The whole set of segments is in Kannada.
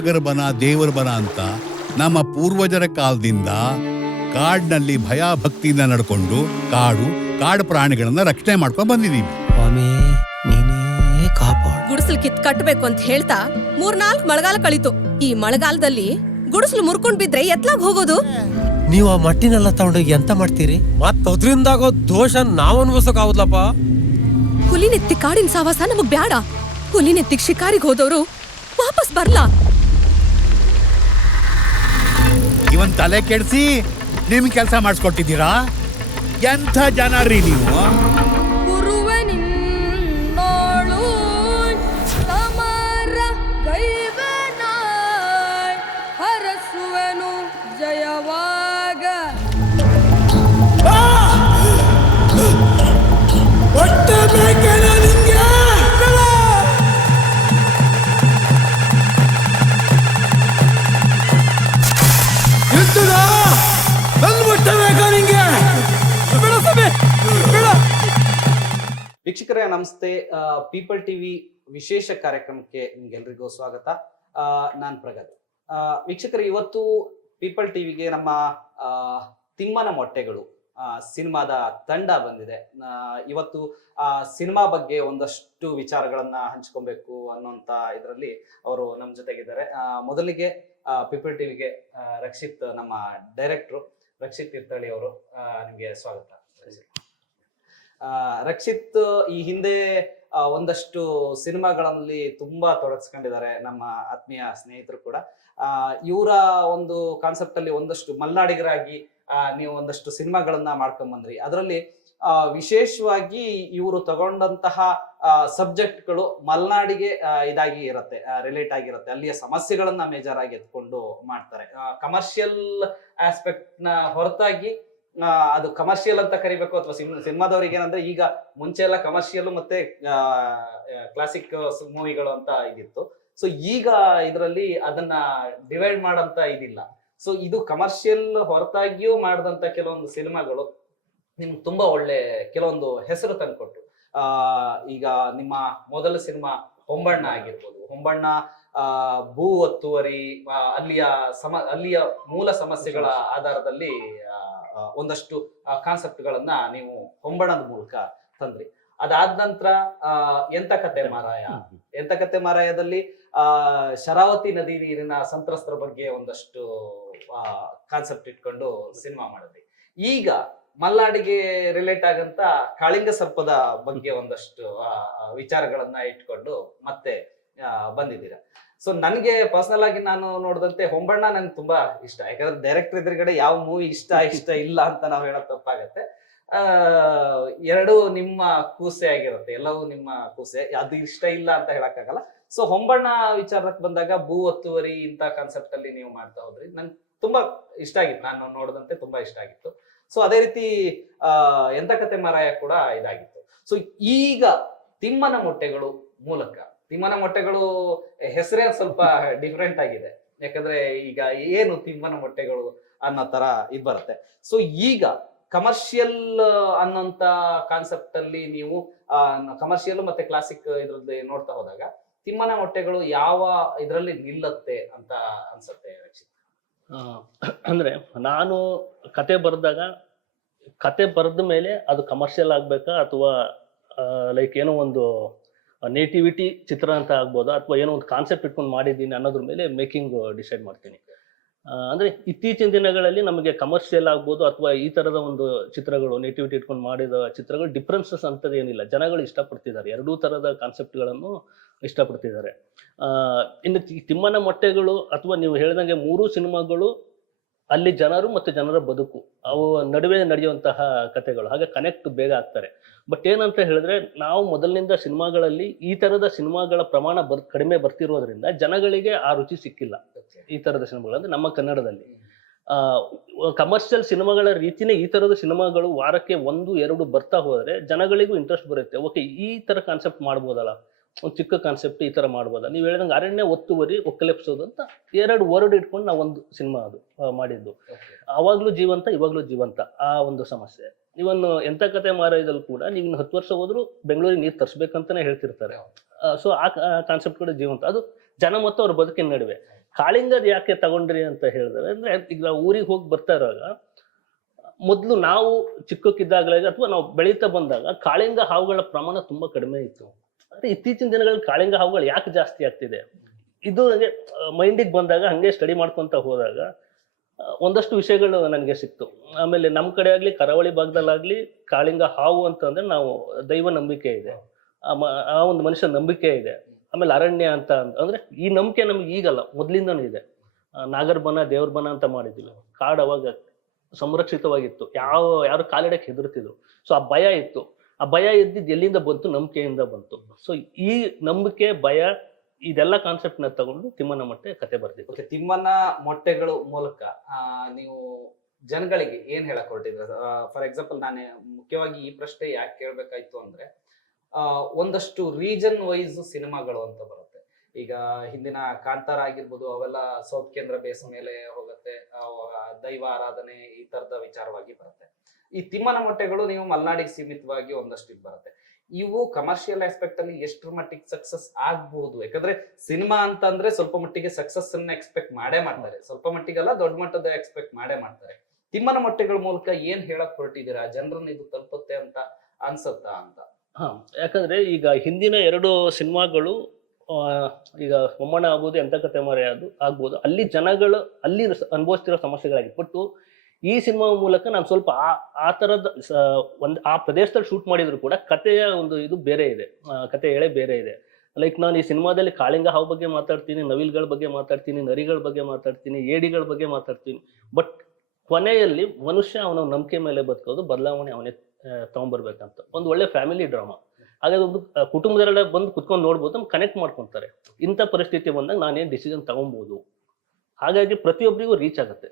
ನಾಗರ ಬನ ದೇವರ ಬನ ಅಂತ ನಮ್ಮ ಪೂರ್ವಜರ ಕಾಲದಿಂದ ಕಾಡಿನಲ್ಲಿ ಭಯ ಭಕ್ತಿಯಿಂದ ನಡ್ಕೊಂಡು ಕಾಡು ಪ್ರಾಣಿಗಳನ್ನ ರಕ್ಷಣೆ ಮಾಡ್ಕೊಂಡು ಬಂದಿದೀವಿ. ಗುಡಿಸಲು ಕಿತ್ ಕಟ್ಟಬೇಕು ಅಂತ ಹೇಳ್ತಾ 3-4 ಮಳೆಗಾಲ ಕಳೀತು. ಈ ಮಳೆಗಾಲದಲ್ಲಿ ಗುಡಿಸಲು ಮುರ್ಕೊಂಡ್ ಬಿದ್ರೆ ಎತ್ಲಾಗ್ ಹೋಗೋದು? ನೀವು ಆ ಮಟ್ಟಿನೆಲ್ಲ ತಗೊಂಡೋಗಿ ಎಂತ ಮಾಡ್ತೀರಿ? ಮತ್ ಅದ್ರಿಂದಾಗೋ ದೋಷ ನಾವ್ ಅನ್ಭವಿಸಕ್ ಆಗುದ್ಲಪ್ಪ. ಹುಲಿನೆತ್ತಿ ಕಾಡಿನ ಸಾವಾಸ ನಮಗ್ ಬ್ಯಾಡ. ಹುಲಿನೆತ್ತಿಗ್ ಶಿಕಾರಿಗೆ ಹೋದವರು ವಾಪಸ್ ಬರ್ಲಾ. ಇವನ್ ತಲೆ ಕೆಡ್ಸಿ ನಿಮ್ ಕೆಲಸ ಮಾಡಿಸ್ಕೊಟ್ಟಿದ್ದೀರಾ? ಎಂಥ ಜನ ರೀ ನೀವು? ವೀಕ್ಷಕರೇ ನಮಸ್ತೆ. ಪೀಪಲ್ ಟಿವಿ ವಿಶೇಷ ಕಾರ್ಯಕ್ರಮಕ್ಕೆ ನಿಮ್ಗೆಲ್ರಿಗೂ ಸ್ವಾಗತ. ನಾನ್ ಪ್ರಗತ್. ವೀಕ್ಷಕರೇ, ಇವತ್ತು ಪೀಪಲ್ ಟಿವಿಗೆ ನಮ್ಮ ತಿಮ್ಮನ ಮೊಟ್ಟೆಗಳು ಸಿನಿಮಾದ ತಂಡ ಬಂದಿದೆ. ಇವತ್ತು ಸಿನಿಮಾ ಬಗ್ಗೆ ಒಂದಷ್ಟು ವಿಚಾರಗಳನ್ನ ಹಂಚ್ಕೊಬೇಕು ಅನ್ನೋಂತ ಇದರಲ್ಲಿ ಅವರು ನಮ್ಮ ಜೊತೆಗಿದ್ದಾರೆ. ಮೊದಲಿಗೆ ಪೀಪಲ್ ಟಿವಿಗೆ ರಕ್ಷಿತ್, ನಮ್ಮ ಡೈರೆಕ್ಟ್ರು ರಕ್ಷಿತ್ ತೀರ್ಥಹಳ್ಳಿ ಅವರು, ನಿಮ್ಗೆ ಸ್ವಾಗತ. ರಕ್ಷಿತ್ ಈ ಹಿಂದೆ ಒಂದಷ್ಟು ಸಿನಿಮಾಗಳಲ್ಲಿ ತುಂಬಾ ತೊಡಗಿಸ್ಕೊಂಡಿದ್ದಾರೆ, ನಮ್ಮ ಆತ್ಮೀಯ ಸ್ನೇಹಿತರು ಕೂಡ. ಇವರ ಒಂದು ಕಾನ್ಸೆಪ್ಟ್ ಅಲ್ಲಿ ಒಂದಷ್ಟು ಮಲ್ನಾಡಿಗರಾಗಿ ನೀವು ಒಂದಷ್ಟು ಸಿನಿಮಾಗಳನ್ನ ಮಾಡ್ಕೊಂಡ್ ಬಂದ್ರಿ. ಅದರಲ್ಲಿ ವಿಶೇಷವಾಗಿ ಇವರು ತಗೊಂಡಂತಹ ಸಬ್ಜೆಕ್ಟ್ಗಳು ಮಲ್ನಾಡಿಗೆ ಇದಾಗಿ ಇರುತ್ತೆ, ರಿಲೇಟ್ ಆಗಿರುತ್ತೆ. ಅಲ್ಲಿಯ ಸಮಸ್ಯೆಗಳನ್ನ ಮೇಜರ್ ಆಗಿ ಎತ್ಕೊಂಡು ಮಾಡ್ತಾರೆ. ಕಮರ್ಷಿಯಲ್ ಆಸ್ಪೆಕ್ಟ್ ನ ಹೊರತಾಗಿ ಅದು ಕಮರ್ಷಿಯಲ್ ಅಂತ ಕರಿಬೇಕು ಅಥವಾ ಸಿನಿಮಾದವ್ರಿಗೆ ಏನಂದ್ರೆ, ಈಗ ಮುಂಚೆ ಎಲ್ಲ ಕಮರ್ಷಿಯಲ್ ಮತ್ತೆ ಕ್ಲಾಸಿಕ್ ಮೂವಿಗಳು ಅಂತ ಇದಿತ್ತು. ಸೊ ಈಗ ಇದರಲ್ಲಿ ಅದನ್ನ ಡಿವೈಡ್ ಮಾಡಂತ ಇದಿಲ್ಲ. ಸೊ ಇದು ಕಮರ್ಷಿಯಲ್ ಹೊರತಾಗಿಯೂ ಮಾಡಿದಂತ ಕೆಲವೊಂದು ಸಿನಿಮಾಗಳು ನಿಮ್ಗೆ ತುಂಬಾ ಒಳ್ಳೆ ಕೆಲವೊಂದು ಹೆಸರು ತಂದ್ಕೊಟ್ಟು. ಈಗ ನಿಮ್ಮ ಮೊದಲ ಸಿನಿಮಾ ಹೊಂಬಣ್ಣ ಆಗಿರ್ಬೋದು. ಹೊಂಬಣ್ಣ ಭೂ ಒತ್ತುವರಿ, ಅಲ್ಲಿಯ ಮೂಲ ಸಮಸ್ಯೆಗಳ ಆಧಾರದಲ್ಲಿ ಒಂದಷ್ಟು ಕಾನ್ಸೆಪ್ಟ್ ಗಳನ್ನ ನೀವು ಹೊಂಬಣ್ಣದ ಮೂಲಕ ತಂದ್ರಿ. ಅದಾದ ನಂತರ ಎಂತ ಕತೆ ಮಾರಾಯದಲ್ಲಿ ಶರಾವತಿ ನದಿ ನೀರಿನ ಸಂತ್ರಸ್ತರ ಬಗ್ಗೆ ಒಂದಷ್ಟು ಕಾನ್ಸೆಪ್ಟ್ ಇಟ್ಕೊಂಡು ಸಿನಿಮಾ ಮಾಡಿದ್ರಿ. ಈಗ ಮಲ್ನಾಡಿಗೆ ರಿಲೇಟ್ ಆಗಂತ ಕಾಳಿಂಗ ಸರ್ಪದ ಬಗ್ಗೆ ಒಂದಷ್ಟು ವಿಚಾರಗಳನ್ನ ಇಟ್ಕೊಂಡು ಮತ್ತೆ ಬಂದಿದ್ದೀರಾ. ಸೊ ನನ್ಗೆ ಪರ್ಸನಲ್ ಆಗಿ ನಾನು ನೋಡಿದಂತೆ ಹೊಂಬಣ್ಣ ನನ್ಗೆ ತುಂಬಾ ಇಷ್ಟ. ಯಾಕಂದ್ರೆ ಡೈರೆಕ್ಟರ್ ಎದುರುಗಡೆ ಯಾವ ಮೂವಿ ಇಷ್ಟ ಇಲ್ಲ ಅಂತ ನಾವ್ ಹೇಳೋದ್ ತಪ್ಪಾಗತ್ತೆ. ಎರಡು ನಿಮ್ಮ ಕೂಸೆ ಆಗಿರುತ್ತೆ, ಎಲ್ಲವೂ ನಿಮ್ಮ ಕೂಸೆ, ಅದು ಇಷ್ಟ ಇಲ್ಲ ಅಂತ ಹೇಳಕ್ಕಾಗಲ್ಲ. ಸೊ ಹೊಂಬಣ್ಣ ವಿಚಾರಕ್ಕೆ ಬಂದಾಗ ಭೂ ಒತ್ತುವರಿ ಇಂತ ಕಾನ್ಸೆಪ್ಟ್ ಅಲ್ಲಿ ನೀವು ಮಾಡ್ತಾ ಹೋದ್ರಿ, ನನ್ಗೆ ತುಂಬಾ ಇಷ್ಟ ಆಗಿತ್ತು. ನಾನು ನೋಡಿದಂತೆ ತುಂಬಾ ಇಷ್ಟ ಆಗಿತ್ತು. ಸೊ ಅದೇ ರೀತಿ ಎಂತ ಕತೆ ಮಾರಾಯ ಕೂಡ ಇದಾಗಿತ್ತು. ಸೊ ಈಗ ತಿಮ್ಮನ ಮೊಟ್ಟೆಗಳು ಮೂಲಕ, ತಿಮ್ಮನ ಮೊಟ್ಟೆಗಳು ಹೆಸರೇ ಸ್ವಲ್ಪ ಡಿಫ್ರೆಂಟ್ ಆಗಿದೆ. ಯಾಕಂದ್ರೆ ಈಗ ಏನು ತಿಮ್ಮನ ಮೊಟ್ಟೆಗಳು ಅನ್ನೋ ತರ ಇದ್ ಬರುತ್ತೆ. ಸೊ ಈಗ ಕಮರ್ಷಿಯಲ್ ಅನ್ನೋಂತ ಕಾನ್ಸೆಪ್ಟ್ ಅಲ್ಲಿ ನೀವು ಕಮರ್ಷಿಯಲ್ ಮತ್ತೆ ಕ್ಲಾಸಿಕ್ ಇದ್ರಲ್ಲಿ ನೋಡ್ತಾ ಹೋದಾಗ ತಿಮ್ಮನ ಮೊಟ್ಟೆಗಳು ಯಾವ ಇದರಲ್ಲಿ ನಿಲ್ಲತ್ತೆ ಅಂತ ಅನ್ಸುತ್ತೆ ರಕ್ಷಿತ್? ಅಂದ್ರೆ ನಾನು ಕತೆ ಬರೆದ ಮೇಲೆ ಅದು ಕಮರ್ಷಿಯಲ್ ಆಗ್ಬೇಕಾ ಅಥವಾ ಲೈಕ್ ಏನೋ ಒಂದು ನೇಟಿವಿಟಿ ಚಿತ್ರ ಅಂತ ಆಗ್ಬೋದಾ ಅಥವಾ ಏನೋ ಒಂದು ಕಾನ್ಸೆಪ್ಟ್ ಇಟ್ಕೊಂಡು ಮಾಡಿದ್ದೀನಿ ಅನ್ನೋದ್ರ ಮೇಲೆ ಮೇಕಿಂಗ್ ಡಿಸೈಡ್ ಮಾಡ್ತೀನಿ. ಅಂದ್ರೆ ಇತ್ತೀಚಿನ ದಿನಗಳಲ್ಲಿ ನಮಗೆ ಕಮರ್ಷಿಯಲ್ ಆಗ್ಬೋದು ಅಥವಾ ಈ ತರದ ಒಂದು ಚಿತ್ರಗಳು ನೇಟಿವಿಟಿ ಇಟ್ಕೊಂಡು ಮಾಡಿದ ಚಿತ್ರಗಳು ಡಿಫ್ರೆನ್ಸಸ್ ಅಂತದ್ದು ಏನಿಲ್ಲ. ಜನಗಳು ಇಷ್ಟಪಡ್ತಿದ್ದಾರೆ, ಎರಡೂ ತರದ ಕಾನ್ಸೆಪ್ಟ್ಗಳನ್ನು ಇಷ್ಟಪಡ್ತಿದ್ದಾರೆ. ಇನ್ನು ತಿಮ್ಮನ ಮೊಟ್ಟೆಗಳು ಅಥವಾ ನೀವು ಹೇಳಿದಂಗೆ 3 ಸಿನಿಮಾಗಳು ಅಲ್ಲಿ ಜನರು ಮತ್ತು ಜನರ ಬದುಕು ಅವು ನಡುವೆ ನಡೆಯುವಂತಹ ಕಥೆಗಳು, ಹಾಗೆ ಕನೆಕ್ಟ್ ಬೇಗ ಆಗ್ತಾರೆ. ಬಟ್ ಏನಂತ ಹೇಳಿದ್ರೆ, ನಾವು ಮೊದಲಿನಿಂದ ಸಿನಿಮಾಗಳಲ್ಲಿ ಈ ತರದ ಸಿನಿಮಾಗಳ ಪ್ರಮಾಣ ಕಡಿಮೆ ಬರ್ತಿರೋದ್ರಿಂದ ಜನಗಳಿಗೆ ಆ ರುಚಿ ಸಿಕ್ಕಿಲ್ಲ. ಈ ತರದ ಸಿನಿಮಾಗಳು ಅಂದ್ರೆ ನಮ್ಮ ಕನ್ನಡದಲ್ಲಿ ಕಮರ್ಷಿಯಲ್ ಸಿನಿಮಾಗಳ ರೀತಿನೇ ಈ ತರದ ಸಿನಿಮಾಗಳು ವಾರಕ್ಕೆ 1-2 ಬರ್ತಾ ಹೋದ್ರೆ ಜನಗಳಿಗೂ ಇಂಟ್ರೆಸ್ಟ್ ಬರುತ್ತೆ. ಓಕೆ, ಈ ತರ ಕಾನ್ಸೆಪ್ಟ್ ಮಾಡ್ಬೋದಲ್ಲ, ಒಂದು ಚಿಕ್ಕ ಕಾನ್ಸೆಪ್ಟ್ ಈ ತರ ಮಾಡ್ಬೋದ. ನೀವು ಹೇಳಿದಂಗೆ ಅರಣ್ಯ ಒತ್ತುವರಿ ಒಕ್ಕಲೆಪ್ಸೋದು ಅಂತ 2 ವರ್ಡ್ ಇಟ್ಕೊಂಡು ನಾವು ಒಂದು ಸಿನಿಮಾ ಅದು ಮಾಡಿದ್ದು. ಅವಾಗ್ಲೂ ಜೀವಂತ, ಇವಾಗ್ಲೂ ಜೀವಂತ ಆ ಒಂದು ಸಮಸ್ಯೆ. ಇವನ್ ಎಂತ ಕತೆ ಮಾರಾಯದಲ್ಲಿ ಕೂಡ ನೀವು 10 ವರ್ಷ ಹೋದ್ರು ಬೆಂಗಳೂರಿಗೆ ನೀರು ತರಿಸ್ಬೇಕಂತಾನೆ ಹೇಳ್ತಿರ್ತಾರೆ. ಸೊ ಆ ಕಾನ್ಸೆಪ್ಟ್ ಕೂಡ ಜೀವಂತ, ಅದು ಜನ ಮತ್ತು ಅವ್ರ ಬದುಕಿನ ನಡುವೆ. ಕಾಳಿಂಗದ ಯಾಕೆ ತಗೊಂಡ್ರಿ ಅಂತ ಹೇಳಿದ್ರೆ, ಅಂದ್ರೆ ಈಗ ನಾವು ಊರಿಗೆ ಹೋಗಿ ಬರ್ತಾ ಇರುವಾಗ ಮೊದಲು ನಾವು ಚಿಕ್ಕಕ್ಕಿದ್ದಾಗಲೇ ಅಥವಾ ನಾವು ಬೆಳೀತಾ ಬಂದಾಗ ಕಾಳಿಂಗ ಹಾವುಗಳ ಪ್ರಮಾಣ ತುಂಬಾ ಕಡಿಮೆ ಇತ್ತು. ಅಂದ್ರೆ ಇತ್ತೀಚಿನ ದಿನಗಳಲ್ಲಿ ಕಾಳಿಂಗ ಹಾವುಗಳು ಯಾಕೆ ಜಾಸ್ತಿ ಆಗ್ತಿದೆ, ಇದು ನನಗೆ ಮೈಂಡಿಗೆ ಬಂದಾಗ ಹಂಗೆ ಸ್ಟಡಿ ಮಾಡ್ಕೊಂತ ಹೋದಾಗ ಒಂದಷ್ಟು ವಿಷಯಗಳು ನನಗೆ ಸಿಕ್ತು. ಆಮೇಲೆ ನಮ್ಮ ಕಡೆ ಆಗ್ಲಿ ಕರಾವಳಿ ಭಾಗದಲ್ಲಾಗ್ಲಿ ಕಾಳಿಂಗ ಹಾವು ಅಂತಂದ್ರೆ ನಾವು ದೈವ ನಂಬಿಕೆ ಇದೆ, ಆ ಒಂದು ಮನುಷ್ಯ ನಂಬಿಕೆ ಇದೆ. ಆಮೇಲೆ ಅರಣ್ಯ ಅಂತ ಅಂದ್ರೆ ಈ ನಂಬಿಕೆ ನಮ್ಗೆ ಈಗಲ್ಲ, ಮೊದ್ಲಿಂದನೂ ಇದೆ. ನಾಗರ ಬನ ದೇವ್ರ ಬನ ಅಂತ ಮಾಡಿದ್ವಿ. ಕಾಡು ಅವಾಗ ಸಂರಕ್ಷಿತವಾಗಿತ್ತು, ಯಾರು ಕಾಲಿಡಕ್ಕೆ ಹೆದರ್ತಿದ್ರು. ಸೊ ಆ ಭಯ ಇತ್ತು. ಆ ಭಯ ಇದ್ದಿದ್ದು ಎಲ್ಲಿಂದ ಬಂತು? ನಂಬಿಕೆಯಿಂದ ಬಂತು. ಸೊ ಈ ನಂಬಿಕೆ, ಭಯ, ಇದೆಲ್ಲ ಕಾನ್ಸೆಪ್ಟ್ ನ ತಗೊಂಡು ತಿಮ್ಮನ ಮೊಟ್ಟೆ ಕತೆ ಬರ್ತಿತ್ತು. ಓಕೆ, ತಿಮ್ಮನ ಮೊಟ್ಟೆಗಳು ಮೂಲಕ ನೀವು ಜನಗಳಿಗೆ ಏನ್ ಹೇಳಕ್ ಹೊರಟಿದ್ರ? ಫಾರ್ ಎಕ್ಸಾಂಪಲ್, ನಾನು ಮುಖ್ಯವಾಗಿ ಈ ಪ್ರಶ್ನೆ ಯಾಕೆ ಕೇಳ್ಬೇಕಾಯ್ತು ಅಂದ್ರೆ, ಒಂದಷ್ಟು ರೀಜನ್ ವೈಸ್ ಸಿನಿಮಾಗಳು ಅಂತ ಬರುತ್ತೆ. ಈಗ ಹಿಂದಿನ ಕಾಂತಾರ ಆಗಿರ್ಬೋದು, ಅವೆಲ್ಲ ಸೌತ್ ಕೇಂದ್ರ ಬೇಸ್ ಮೇಲೆ ಹೋಗುತ್ತೆ, ದೈವ ಆರಾಧನೆ ಈ ತರದ ವಿಚಾರವಾಗಿ ಬರುತ್ತೆ. ಈ ತಿಮ್ಮನ ಮೊಟ್ಟೆಗಳು ನೀವು ಮಲ್ನಾಡಿಗೆ ಸೀಮಿತವಾಗಿ ಒಂದಷ್ಟು ಬರುತ್ತೆ. ಇವು ಕಮರ್ಷಿಯಲ್ ಆಸ್ಪೆಕ್ಟ್ ಅಲ್ಲಿ ಎಷ್ಟರ ಮಟ್ಟಿಗೆ ಸಕ್ಸಸ್ ಆಗ್ಬಹುದು? ಯಾಕಂದ್ರೆ ಸಿನಿಮಾ ಅಂತ ಅಂದ್ರೆ ಸ್ವಲ್ಪ ಮಟ್ಟಿಗೆ ಸಕ್ಸಸ್ ಅನ್ನ ಎಕ್ಸ್ಪೆಕ್ಟ್ ಮಾಡೇ ಮಾಡ್ತಾರೆ, ಸ್ವಲ್ಪ ಮಟ್ಟಿಗೆಲ್ಲ ದೊಡ್ಡ ಮಟ್ಟದ ಎಕ್ಸ್ಪೆಕ್ಟ್ ಮಾಡೇ ಮಾಡ್ತಾರೆ. ತಿಮ್ಮನ ಮೊಟ್ಟೆಗಳ ಮೂಲಕ ಏನ್ ಹೇಳಕ್ ಹೊರಟಿದ್ದೀರಾ? ಜನರನ್ನ ಇದು ತಲುಪುತ್ತೆ ಅಂತ ಅನ್ಸತ್ತಾ ಅಂತ? ಯಾಕಂದ್ರೆ ಈಗ ಹಿಂದಿನ 2 ಸಿನಿಮಾಗಳು, ಈಗ ಬೊಮ್ಮಣ್ಣ ಆಗ್ಬೋದು, ಎಂತ ಕತೆ ಮರೆ ಆಗ್ಬೋದು, ಅಲ್ಲಿ ಜನಗಳು ಅಲ್ಲಿ ಅನುಭವಿಸ್ತಿರೋ ಸಮಸ್ಯೆಗಳಾಗಿತ್ತು. ಬಟ್ ಈ ಸಿನಿಮಾ ಮೂಲಕ ನಾನು ಸ್ವಲ್ಪ ಆ ತರದ ಆ ಪ್ರದೇಶದಲ್ಲಿ ಶೂಟ್ ಮಾಡಿದ್ರು ಕೂಡ ಕಥೆಯ ಒಂದು ಇದು ಬೇರೆ ಇದೆ, ಕತೆ ಎಳೆ ಬೇರೆ ಇದೆ. ಲೈಕ್ ನಾನು ಈ ಸಿನಿಮಾದಲ್ಲಿ ಕಾಳಿಂಗ ಹಾವು ಬಗ್ಗೆ ಮಾತಾಡ್ತೀನಿ, ನವಿಲ್ಗಳ ಬಗ್ಗೆ ಮಾತಾಡ್ತೀನಿ, ನರಿಗಳ ಬಗ್ಗೆ ಮಾತಾಡ್ತೀನಿ, ಏಡಿಗಳ ಬಗ್ಗೆ ಮಾತಾಡ್ತೀನಿ. ಬಟ್ ಕೊನೆಯಲ್ಲಿ ಮನುಷ್ಯ ಅವನ ನಂಬಿಕೆ ಮೇಲೆ ಬದುಕೋದು, ಬದಲಾವಣೆ ಅವನೇ ತಗೊಂಡ್ಬರ್ಬೇಕಂತ ಒಂದು ಒಳ್ಳೆ ಫ್ಯಾಮಿಲಿ ಡ್ರಾಮಾ. ಹಾಗಾಗಿ ಒಂದು ಕುಟುಂಬದವರೆಲ್ಲ ಬಂದು ಕುತ್ಕೊಂಡು ನೋಡ್ಬೋದು, ನಮ್ಗೆ ಕನೆಕ್ಟ್ ಮಾಡ್ಕೊಂತಾರೆ. ಇಂಥ ಪರಿಸ್ಥಿತಿ ಬಂದಾಗ ನಾನೇನು ಡಿಸಿಷನ್ ತಗೊಬೋದು, ಹಾಗಾಗಿ ಪ್ರತಿಯೊಬ್ಬರಿಗೂ ರೀಚ್ ಆಗುತ್ತೆ.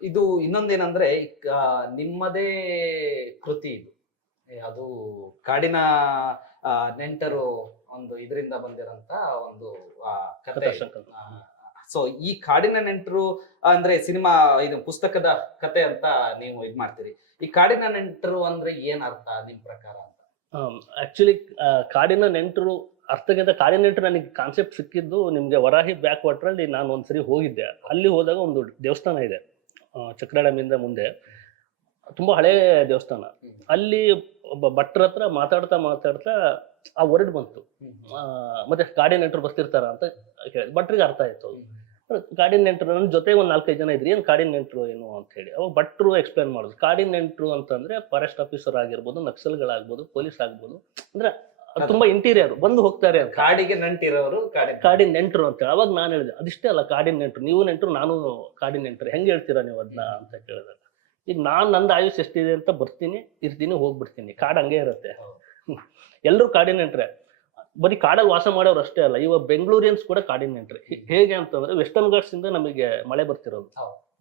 ಇದು ಇನ್ನೊಂದೇನಂದ್ರೆ, ನಿಮ್ಮದೇ ಕೃತಿ ಇದು, ಅದು ಕಾಡಿನ ನೆಂಟರು ಒಂದು ಇದರಿಂದ ಬಂದಿರಂತ ಒಂದು ಕಥೆ. ಸೊ ಈ ಕಾಡಿನ ನೆಂಟರು ಅಂದ್ರೆ ಸಿನಿಮಾ ಇದು ಪುಸ್ತಕದ ಕತೆ ಅಂತ ನೀವು ಇದ್ ಮಾಡ್ತೀರಿ. ಈ ಕಾಡಿನ ನೆಂಟರು ಅಂದ್ರೆ ಏನ್ ಅರ್ಥ ನಿಮ್ ಪ್ರಕಾರ ಅಂತ? ಆಕ್ಚುಲಿ ಕಾಡಿನ ನೆಂಟರು ಅರ್ಥಕ್ಕಿಂತ ಕಾಡಿನ ನೆಂಟರು ನನಗೆ ಕಾನ್ಸೆಪ್ಟ್ ಸಿಕ್ಕಿದ್ದು ನಿಮ್ಗೆ ವರಾಹಿ ಬ್ಯಾಕ್ ವಾಟರ್ ಅಲ್ಲಿ ನಾನು ಒಂದ್ಸರಿ ಹೋಗಿದ್ದೆ. ಅಲ್ಲಿ ಹೋದಾಗ ಒಂದು ದೇವಸ್ಥಾನ ಇದೆ, ಚಕ್ರ ಡ್ಯಾಮಿಂದ ಮುಂದೆ, ತುಂಬಾ ಹಳೆ ದೇವಸ್ಥಾನ. ಅಲ್ಲಿ ಒಬ್ಬ ಭಟ್ರ ಹತ್ರ ಮಾತಾಡ್ತಾ ಆ ವರ್ಡ್ ಬಂತು, ಮತ್ತೆ ಕಾಡಿನ ನೆಂಟರು ಬರ್ತಿರ್ತಾರ ಅಂತ ಕೇಳಿದೆ. ಭಟ್ರಿಗೆ ಅರ್ಥ ಆಯ್ತು. ಕಾಡಿನ ನೆಂಟರು ನನ್ನ ಜೊತೆ ಒಂದ್ 4-5 ಜನ ಇದ್ರಿ, ಏನ್ ಕಾಡಿನ ನೆಂಟರು ಏನು ಅಂತ ಹೇಳಿ ಅವಾಗ ಭಟ್ರು ಎಕ್ಸ್ಪ್ಲೇನ್ ಮಾಡಿದ್ರು. ಕಾಡಿನ ನೆಂಟರು ಅಂತಂದ್ರೆ ಫಾರೆಸ್ಟ್ ಆಫೀಸರ್ ಆಗಿರ್ಬೋದು, ನಕ್ಸಲ್ಗಳಾಗ್ಬೋದು, ಪೊಲೀಸ್ ಆಗ್ಬೋದು, ಅಂದ್ರೆ ತುಂಬಾ ಇಂಟೀರಿಯರ್ ಬಂದು ಹೋಗ್ತಾರೆ ಅಂತ. ಕಾಡಿಗೆ ನೆಂಟಿರೋರು ಕಾಡಿನ ನೆಂಟರು ಅಂತ ಹೇಳಿ ಅವಾಗ ನಾನು ಹೇಳಿದೆ, ಅದಿಷ್ಟೇ ಅಲ್ಲ ಕಾಡಿನ ನೆಂಟರು, ನೀವು ನೆಂಟರು ನಾನು ಕಾಡಿನ ನೆಂಟರು, ಹೆಂಗ್ ಹೇಳ್ತೀರಾ ನೀವು ಅದನ್ನ ಅಂತ ಕೇಳಿದಾಗ, ಈಗ ನಂದು ಆಯುಷ್ ಎಷ್ಟಿದೆ ಅಂತ ಬರ್ತೀನಿ, ಇರ್ತೀನಿ, ಹೋಗ್ಬಿಡ್ತೀನಿ. ಕಾಡು ಹಂಗೆ ಇರುತ್ತೆ. ಎಲ್ಲರೂ ಕಾಡಿನ ನೆಂಟ್ರೆ. ಬರೀ ಕಾಡಲ್ಲಿ ವಾಸ ಮಾಡೋರು ಅಷ್ಟೇ ಅಲ್ಲ, ಇವಾಗ ಬೆಂಗಳೂರಿಯನ್ಸ್ ಕೂಡ ಕಾಡಿನ ನೆಂಟ್ರೆ. ಹೇಗೆ ಅಂತಂದ್ರೆ ವೆಸ್ಟರ್ನ್ ಘಾಟ್ಸ್ ಇಂದ ನಮಗೆ ಮಳೆ ಬರ್ತಿರೋದು